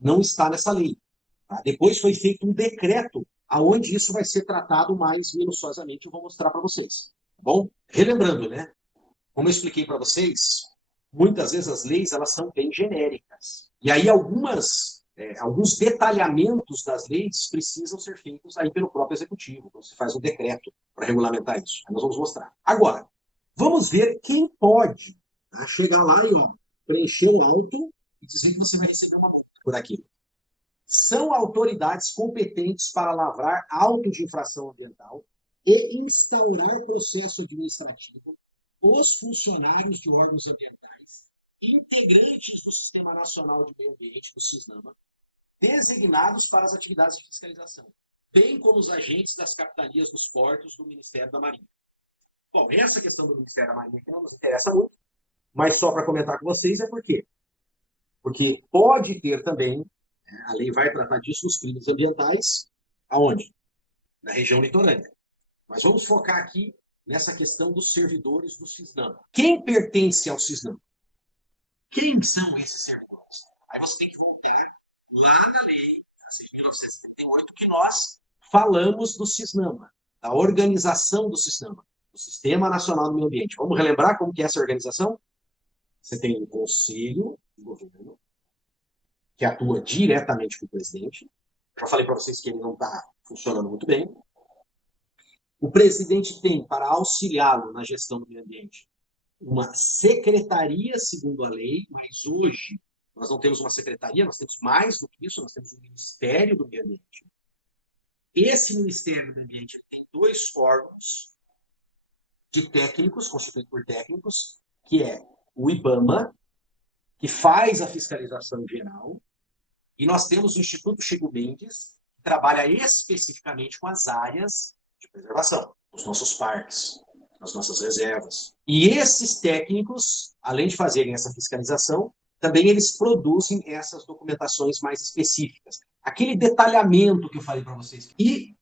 Não está nessa lei. Tá? Depois foi feito um decreto aonde isso vai ser tratado mais minuciosamente, eu vou mostrar para vocês. Tá bom? Relembrando, né? Como eu expliquei para vocês, muitas vezes as leis elas são bem genéricas. E aí alguns detalhamentos das leis precisam ser feitos aí pelo próprio executivo. Então, você faz um decreto para regulamentar isso. Aí nós vamos mostrar. Agora, vamos ver quem pode, tá, chegar lá e preencher o auto e dizer que você vai receber uma multa por aquilo. São autoridades competentes para lavrar auto de infração ambiental e instaurar processo administrativo os funcionários de órgãos ambientais, integrantes do Sistema Nacional de Meio Ambiente, do SISNAMA, designados para as atividades de fiscalização, bem como os agentes das capitanias dos portos do Ministério da Marinha. Bom, essa questão do Ministério da Marinha que não nos interessa muito, mas só para comentar com vocês é por quê? Porque pode ter também, a lei vai tratar disso nos crimes ambientais, aonde? Na região litorânea. Mas vamos focar aqui nessa questão dos servidores do SISNAMA. Quem pertence ao SISNAMA? Quem são esses servidores? Aí você tem que voltar lá na lei 6.938, que nós falamos do SISNAMA, da organização do SISNAMA, do Sistema Nacional do Meio Ambiente. Vamos relembrar como que é essa organização? Você tem um conselho de governo, que atua diretamente com o presidente. Já falei para vocês que ele não está funcionando muito bem. O presidente tem, para auxiliá-lo na gestão do meio ambiente, uma secretaria, segundo a lei, mas hoje nós não temos uma secretaria, nós temos mais do que isso, nós temos um Ministério do Meio Ambiente. Esse Ministério do Meio Ambiente tem 2 órgãos de técnicos, constituídos por técnicos, que é o IBAMA, que faz a fiscalização geral, e nós temos o Instituto Chico Mendes, que trabalha especificamente com as áreas de preservação, os nossos parques, as nossas reservas. E esses técnicos, além de fazerem essa fiscalização, também eles produzem essas documentações mais específicas. Aquele detalhamento que eu falei para vocês. E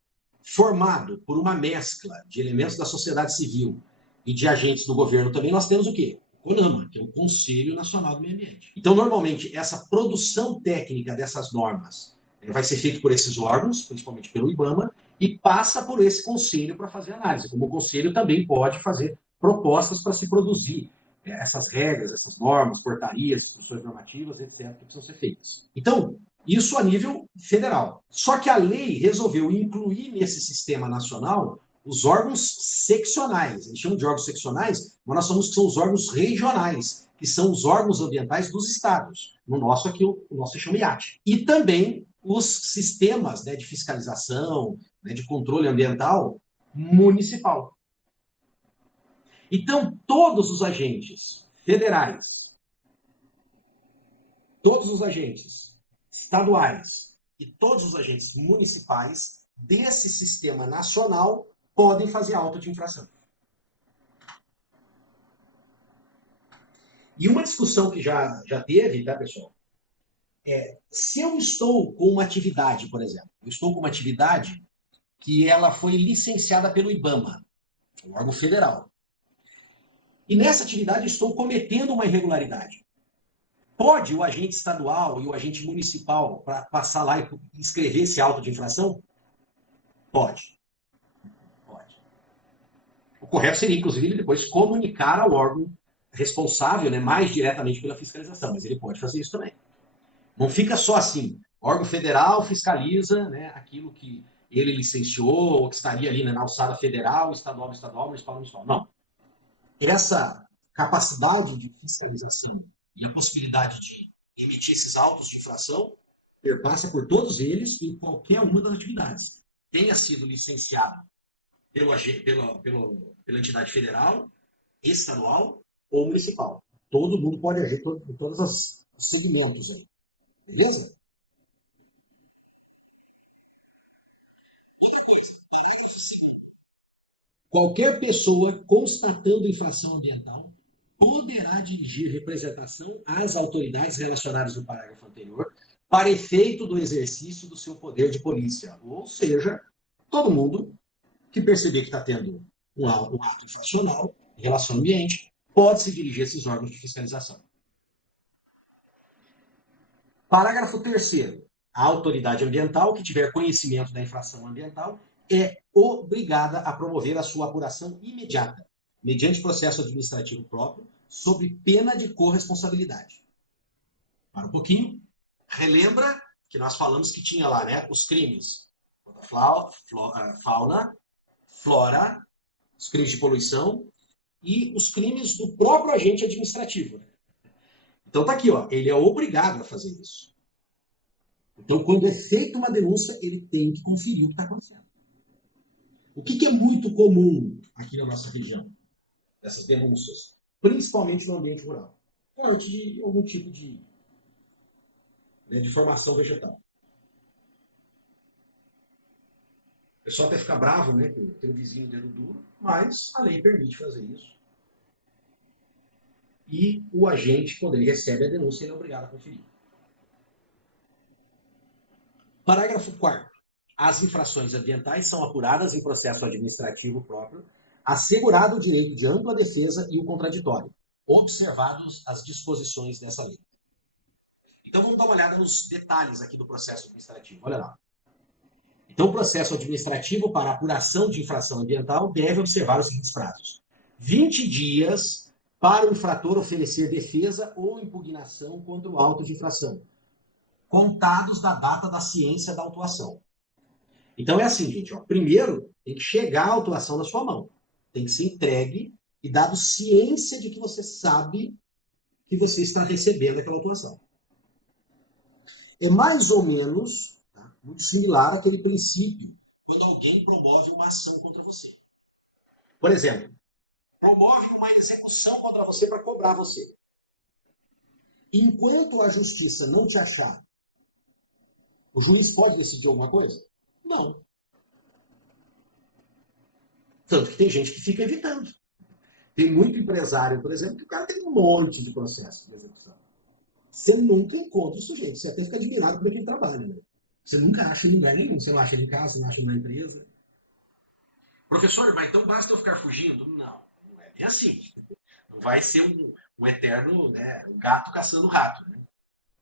formado por uma mescla de elementos da sociedade civil e de agentes do governo também, nós temos o quê? O CONAMA, que é o Conselho Nacional do Meio Ambiente. Então, normalmente, essa produção técnica dessas normas vai ser feita por esses órgãos, principalmente pelo IBAMA, e passa por esse conselho para fazer análise. Como o conselho também pode fazer propostas para se produzir essas regras, essas normas, portarias, instruções normativas, etc., que precisam ser feitas. Então, isso a nível federal. Só que a lei resolveu incluir nesse sistema nacional os órgãos seccionais. A gente chama de órgãos seccionais, mas nós somos que são os órgãos regionais, que são os órgãos ambientais dos estados. No nosso aqui, o nosso se chama IAT. E também os sistemas de fiscalização, de controle ambiental municipal. Então, todos os agentes federais, todos os agentes estaduais e todos os agentes municipais desse sistema nacional podem fazer auto de infração. E uma discussão que já teve, tá, pessoal? Se eu estou com uma atividade, por exemplo, eu estou com uma atividade que ela foi licenciada pelo IBAMA, um órgão federal. E nessa atividade estou cometendo uma irregularidade. Pode o agente estadual e o agente municipal passar lá e escrever esse auto de infração? Pode. Pode. O correto seria, inclusive, ele depois comunicar ao órgão responsável, mais diretamente pela fiscalização, mas ele pode fazer isso também. Não fica só assim. O órgão federal fiscaliza aquilo que ele licenciou, ou que estaria ali na alçada federal, estadual, municipal. Não. Essa capacidade de fiscalização e a possibilidade de emitir esses autos de infração perpassa por todos eles em qualquer uma das atividades. Tenha sido licenciado pela entidade federal, estadual ou municipal. Todo mundo pode agir em todos os segmentos aí. Beleza? Qualquer pessoa constatando infração ambiental poderá dirigir representação às autoridades relacionadas no parágrafo anterior para efeito do exercício do seu poder de polícia. Ou seja, todo mundo que perceber que está tendo um ato infracional em relação ao ambiente pode se dirigir a esses órgãos de fiscalização. Parágrafo 3º. A autoridade ambiental que tiver conhecimento da infração ambiental é obrigada a promover a sua apuração imediata, mediante processo administrativo próprio, sob pena de corresponsabilidade. Para um pouquinho, relembra que nós falamos que tinha lá os crimes contra fauna, flora, os crimes de poluição e os crimes do próprio agente administrativo. Então está aqui, ele é obrigado a fazer isso. Então, quando é feita uma denúncia, ele tem que conferir o que está acontecendo. O que é muito comum aqui na nossa região? Essas denúncias, principalmente no ambiente rural. Antes de algum tipo de formação vegetal. O pessoal até fica bravo, que tem um vizinho dedo duro, mas a lei permite fazer isso. E o agente, quando ele recebe a denúncia, ele é obrigado a conferir. Parágrafo 4º. As infrações ambientais são apuradas em processo administrativo próprio, assegurado o direito de ampla defesa e o contraditório, observados as disposições dessa lei. Então vamos dar uma olhada nos detalhes aqui do processo administrativo. Olha lá. Então o processo administrativo para apuração de infração ambiental deve observar os seguintes prazos. 20 dias para o infrator oferecer defesa ou impugnação contra o auto de infração, contados da data da ciência da autuação. Então é assim, gente. Primeiro, tem que chegar a autuação na sua mão. Tem que ser entregue e dado ciência de que você sabe que você está recebendo aquela autuação. É mais ou menos, tá, muito similar àquele princípio quando alguém promove uma ação contra você. Por exemplo, promove uma execução contra você para cobrar você. Enquanto a justiça não te achar, o juiz pode decidir alguma coisa? Não. Tanto que tem gente que fica evitando. Tem muito empresário, por exemplo, que o cara tem um monte de processo de execução. Você nunca encontra o sujeito. Você até fica admirado como é que ele trabalha. Né? Você nunca acha em lugar nenhum. Você não acha ele em casa, você não acha ele na empresa. Professor, mas então basta eu ficar fugindo? Não, não é bem assim. Não vai ser um eterno, né, um gato caçando rato. Né?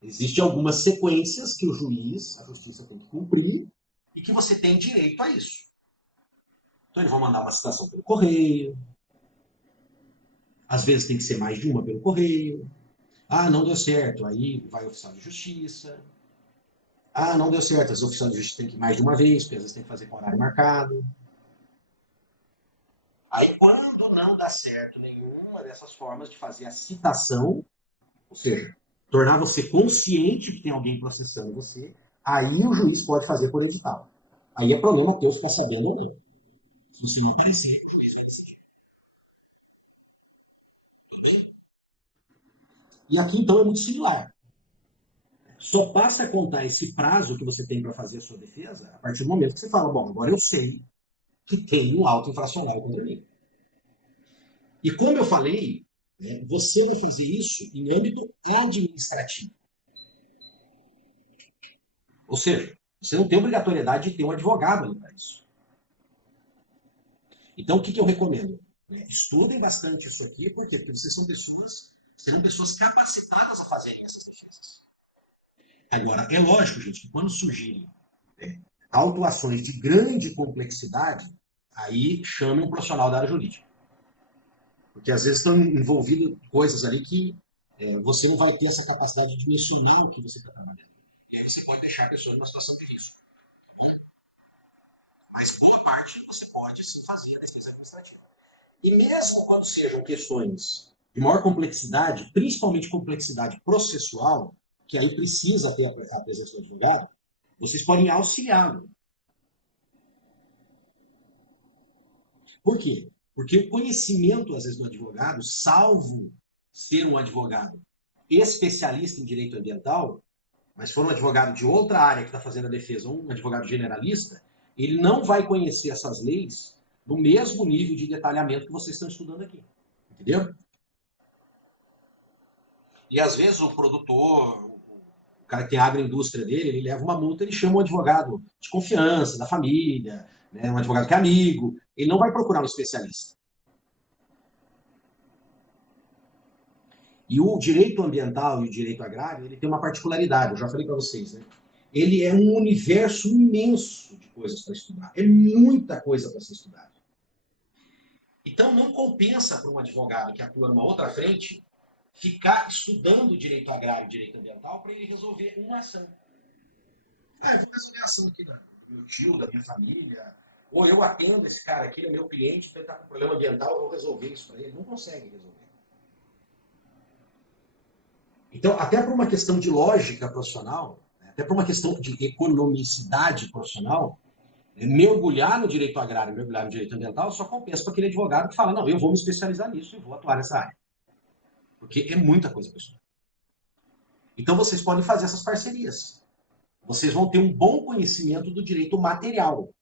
Existem algumas sequências que o juiz, a justiça tem que cumprir e que você tem direito a isso. Então eles vão mandar uma citação pelo correio. Às vezes tem que ser mais de uma pelo correio. Ah, não deu certo. Aí vai o oficial de justiça. Ah, não deu certo. As oficiais de justiça tem que ir mais de uma vez, porque às vezes tem que fazer com horário marcado. Aí, quando não dá certo nenhuma dessas formas de fazer a citação, ou seja, tornar você consciente que tem alguém processando você, aí o juiz pode fazer por edital. Aí é problema teu ficar sabendo ou não. Se você não aparecer, o juiz vai decidir. Tudo bem? E aqui, então, é muito similar. Só passa a contar esse prazo que você tem para fazer a sua defesa a partir do momento que você fala, bom, agora eu sei que tem um auto infracional contra mim. E como eu falei, né, você vai fazer isso em âmbito administrativo. Ou seja, você não tem obrigatoriedade de ter um advogado ali para isso. Então, o que eu recomendo? Estudem bastante isso aqui, por quê? Porque vocês serão pessoas capacitadas a fazerem essas defesas. Agora, é lógico, gente, que quando surgirem autuações de grande complexidade, aí chame um profissional da área jurídica. Porque às vezes estão envolvidas coisas ali que você não vai ter essa capacidade de mencionar o que você está trabalhando. E aí você pode deixar a pessoa numa situação de risco. Tá bom? Mas boa parte você pode sim fazer a defesa administrativa. E mesmo quando sejam questões de maior complexidade, principalmente complexidade processual, que aí precisa ter a presença do advogado, vocês podem auxiliá-lo. Por quê? Porque o conhecimento, às vezes, do advogado, salvo ser um advogado especialista em direito ambiental, mas for um advogado de outra área que está fazendo a defesa, ou um advogado generalista, ele não vai conhecer essas leis no mesmo nível de detalhamento que vocês estão estudando aqui. Entendeu? E às vezes o produtor, o cara que tem a agroindústria dele, ele leva uma multa, ele chama um advogado de confiança, da família, né, um advogado que é amigo, ele não vai procurar um especialista. E o direito ambiental e o direito agrário, ele tem uma particularidade, eu já falei para vocês, né? Ele é um universo imenso de coisas para estudar. É muita coisa para ser estudada. Então, não compensa para um advogado que atua numa outra frente ficar estudando direito agrário e direito ambiental para ele resolver uma ação. Ah, eu vou resolver a ação aqui do meu tio, da minha família, ou eu atendo esse cara aqui, ele é meu cliente, então ele está com problema ambiental, eu vou resolver isso para ele. Não consegue resolver. Então, até por uma questão de lógica profissional, até por uma questão de economicidade profissional, mergulhar no direito agrário, mergulhar no direito ambiental, só compensa para aquele advogado que fala, não, eu vou me especializar nisso e vou atuar nessa área. Porque é muita coisa, pessoal. Então, vocês podem fazer essas parcerias. Vocês vão ter um bom conhecimento do direito material.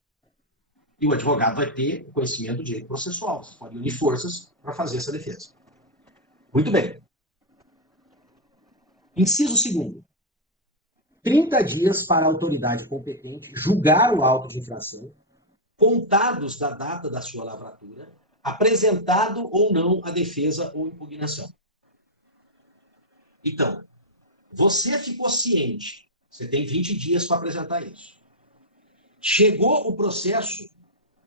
E o advogado vai ter o conhecimento do direito processual. Vocês podem unir forças para fazer essa defesa. Muito bem. Inciso segundo. 30 dias para a autoridade competente julgar o auto de infração, contados da data da sua lavratura, apresentado ou não a defesa ou impugnação. Então, você ficou ciente, você tem 20 dias para apresentar isso. Chegou o processo,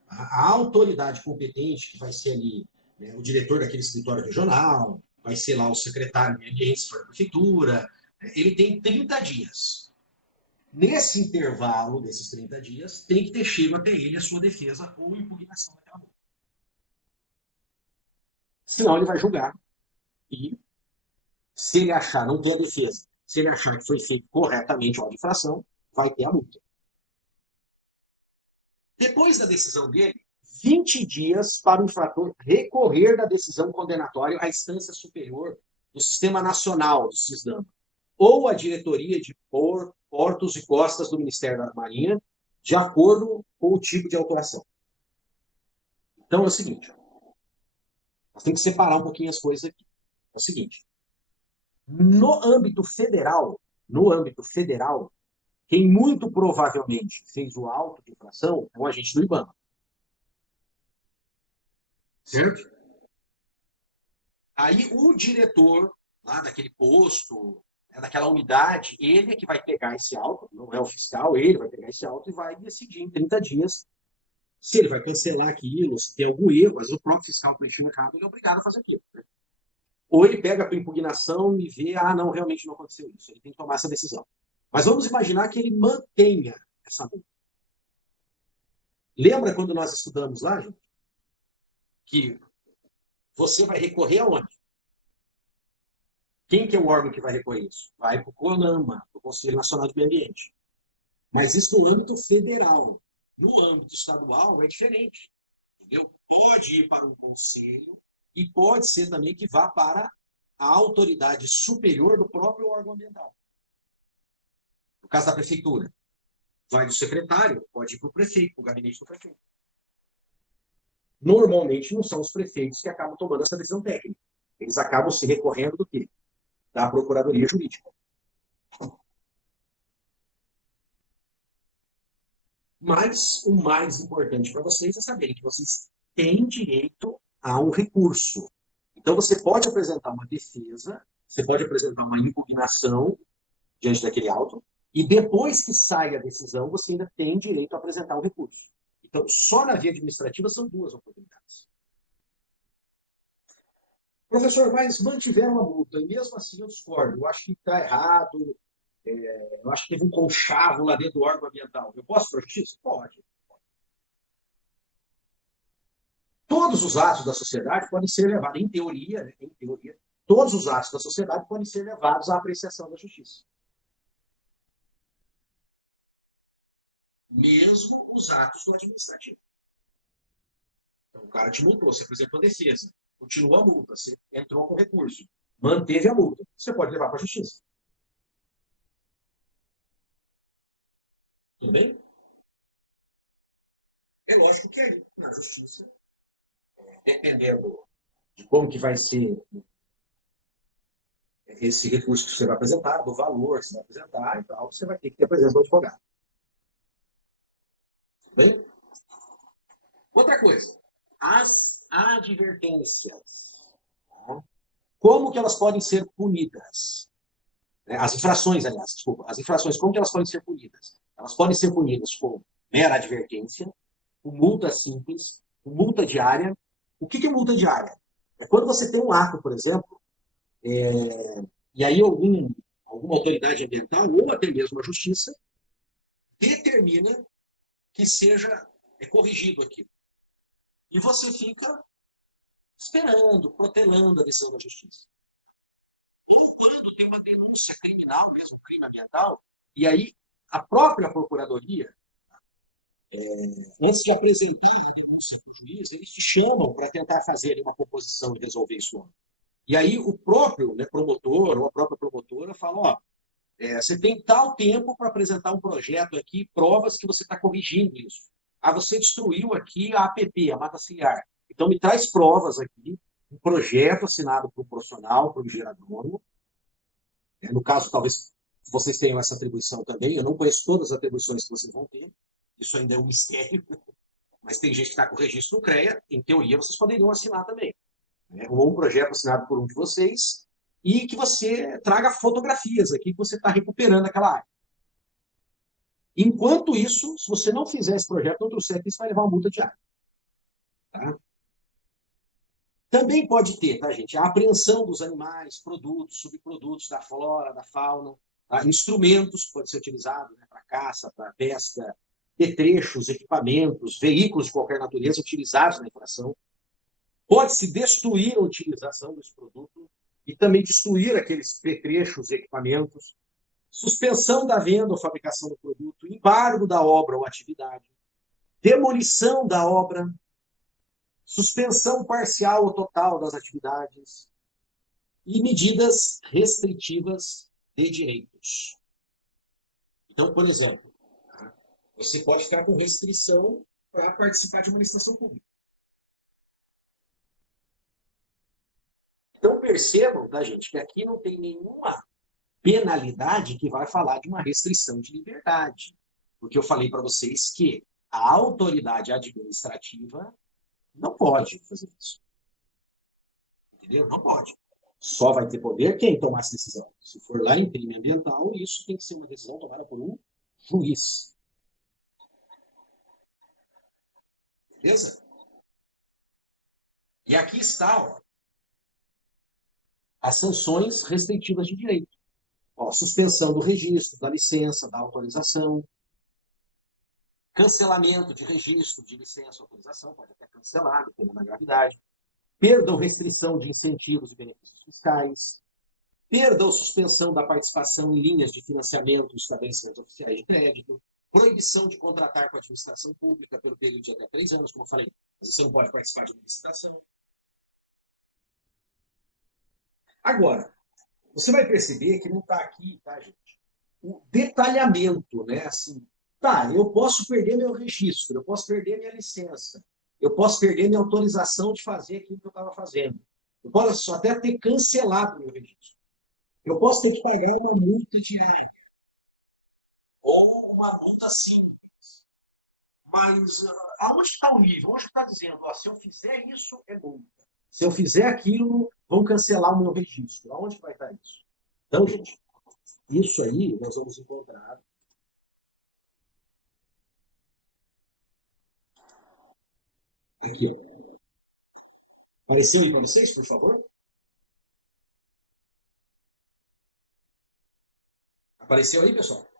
a autoridade competente, que vai ser ali, né, o diretor daquele escritório regional, vai ser lá o secretário de ambiente, se for da prefeitura, ele tem 30 dias. Nesse intervalo desses 30 dias, tem que ter chego até ele a sua defesa ou impugnação daquela multa. Senão ele vai julgar. E se ele achar, não tem a defesa, se ele achar que foi feito corretamente a infração, vai ter a multa. Depois da decisão dele, 20 dias para o infrator recorrer da decisão condenatória à instância superior do Sistema Nacional do SISDAM, ou à diretoria de portos e costas do Ministério da Marinha, de acordo com o tipo de autuação. Então é o seguinte, nós temos que separar um pouquinho as coisas aqui. É o seguinte, no âmbito federal, quem muito provavelmente fez o auto de infração é um agente do IBAMA. Certo? Aí o diretor lá daquele posto, daquela unidade, ele é que vai pegar esse auto, não é o fiscal, ele vai pegar esse auto e vai decidir em 30 dias se ele vai cancelar aquilo, se tem algum erro, mas o próprio fiscal preencheu errado, ele é obrigado a fazer aquilo. Né? Ou ele pega a impugnação e vê, não, realmente não aconteceu isso. Ele tem que tomar essa decisão. Mas vamos imaginar que ele mantenha essa multa. Lembra quando nós estudamos lá, gente? Que você vai recorrer aonde? Quem que é o órgão que vai recorrer isso? Vai para o CONAMA, para o Conselho Nacional de Meio Ambiente. Mas isso no âmbito federal. No âmbito estadual é diferente. Entendeu? Pode ir para um conselho e pode ser também que vá para a autoridade superior do próprio órgão ambiental. No caso da prefeitura, vai do secretário, pode ir para o prefeito, para o gabinete do prefeito. Normalmente não são os prefeitos que acabam tomando essa decisão técnica. Eles acabam se recorrendo do quê? Da Procuradoria Jurídica. Mas o mais importante para vocês é saberem que vocês têm direito a um recurso. Então você pode apresentar uma defesa, você pode apresentar uma impugnação diante daquele auto, e depois que sai a decisão, você ainda tem direito a apresentar um recurso. Então, só na via administrativa são 2 oportunidades. Professor, mas mantiveram a multa, e mesmo assim eu discordo. Eu acho que está errado, eu acho que teve um conchavo lá dentro do órgão ambiental. Eu posso ir para a justiça? Pode. Todos os atos da sociedade podem ser levados, em teoria, todos os atos da sociedade podem ser levados à apreciação da justiça. Mesmo os atos do administrativo. Então, o cara te multou, você apresentou defesa, continua a multa, você entrou com recurso, manteve a multa, você pode levar para a justiça. Tudo bem? É lógico que aí, na justiça, dependendo de como que vai ser esse recurso que você vai apresentar, do valor que você vai apresentar e tal, você vai ter que ter a presença do advogado. Tudo bem? Outra coisa, as advertências. Tá? Como que elas podem ser punidas? As infrações, aliás, desculpa. As infrações, como que elas podem ser punidas? Elas podem ser punidas com mera advertência, com multa simples, com multa diária. O que é multa diária? É quando você tem um ato, por exemplo, e aí alguma autoridade ambiental, ou até mesmo a justiça, determina que seja corrigido aquilo. E você fica esperando, protelando a decisão da justiça. Ou quando tem uma denúncia criminal, mesmo crime ambiental, e aí a própria procuradoria, antes de apresentar a denúncia para o juiz, eles te chamam para tentar fazer uma composição e resolver isso. E aí o próprio promotor ou a própria promotora fala, você tem tal tempo para apresentar um projeto aqui, provas que você está corrigindo isso. Você destruiu aqui a APP, a mata ciliar. Então me traz provas aqui, um projeto assinado por um profissional, por um engenheiro agrônomo. No caso, talvez vocês tenham essa atribuição também. Eu não conheço todas as atribuições que vocês vão ter. Isso ainda é um mistério. Mas tem gente que está com o registro no CREA. Em teoria, vocês poderiam assinar também. Ou um projeto assinado por um de vocês e que você traga fotografias aqui que você está recuperando aquela área. Enquanto isso, se você não fizer esse projeto, não trouxer aqui, você vai levar uma multa diária. Tá? Também pode ter, tá, gente, a apreensão dos animais, produtos, subprodutos da flora, da fauna, tá? Instrumentos que podem ser utilizados para caça, para pesca, petrechos, equipamentos, veículos de qualquer natureza utilizados na infração. Pode-se destruir a utilização desse produto e também destruir aqueles petrechos, equipamentos, suspensão da venda ou fabricação do produto, embargo da obra ou atividade, demolição da obra, suspensão parcial ou total das atividades e medidas restritivas de direitos. Então, por exemplo, você pode ficar com restrição para participar de uma licitação pública. Então, percebam, tá, gente, que aqui não tem nenhuma penalidade que vai falar de uma restrição de liberdade. Porque eu falei para vocês que a autoridade administrativa não pode fazer isso. Entendeu? Não pode. Só vai ter poder quem tomar essa decisão. Se for lá em crime ambiental, isso tem que ser uma decisão tomada por um juiz. Beleza? E aqui está, ó, as sanções restritivas de direito. Ó, suspensão do registro, da licença, da autorização, cancelamento de registro, de licença, autorização, pode até cancelar, dependendo da gravidade, perda ou restrição de incentivos e benefícios fiscais, perda ou suspensão da participação em linhas de financiamento dos estabelecimentos oficiais de crédito, proibição de contratar com a administração pública pelo período de até 3 anos, como eu falei, você não pode participar de uma licitação. Agora, você vai perceber que não está aqui, tá, gente? O detalhamento, né? Assim, tá, eu posso perder meu registro, eu posso perder minha licença, eu posso perder minha autorização de fazer aquilo que eu estava fazendo. Eu posso até ter cancelado meu registro. Eu posso ter que pagar uma multa diária ou uma multa simples. Mas aonde está o nível? Onde está dizendo, ó, se eu fizer isso, é multa. Se eu fizer aquilo, vão cancelar o meu registro. Aonde vai estar isso? Então, gente, isso aí nós vamos encontrar. Aqui, ó. Apareceu aí para vocês, por favor? Apareceu aí, pessoal?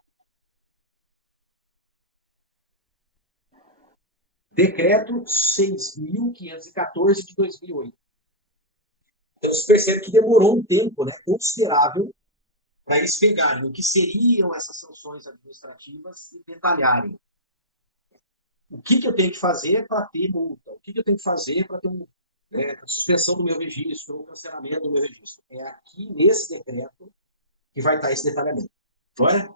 Decreto 6.514 de 2008. Então, você percebe que demorou um tempo, né, considerável para eles pegarem o que seriam essas sanções administrativas e detalharem. O que eu tenho que fazer para ter multa? O que eu tenho que fazer para ter a suspensão do meu registro, o cancelamento do meu registro? É aqui, nesse decreto, que vai estar esse detalhamento. Olha?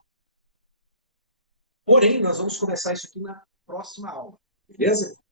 Porém, nós vamos começar isso aqui na próxima aula. Beleza?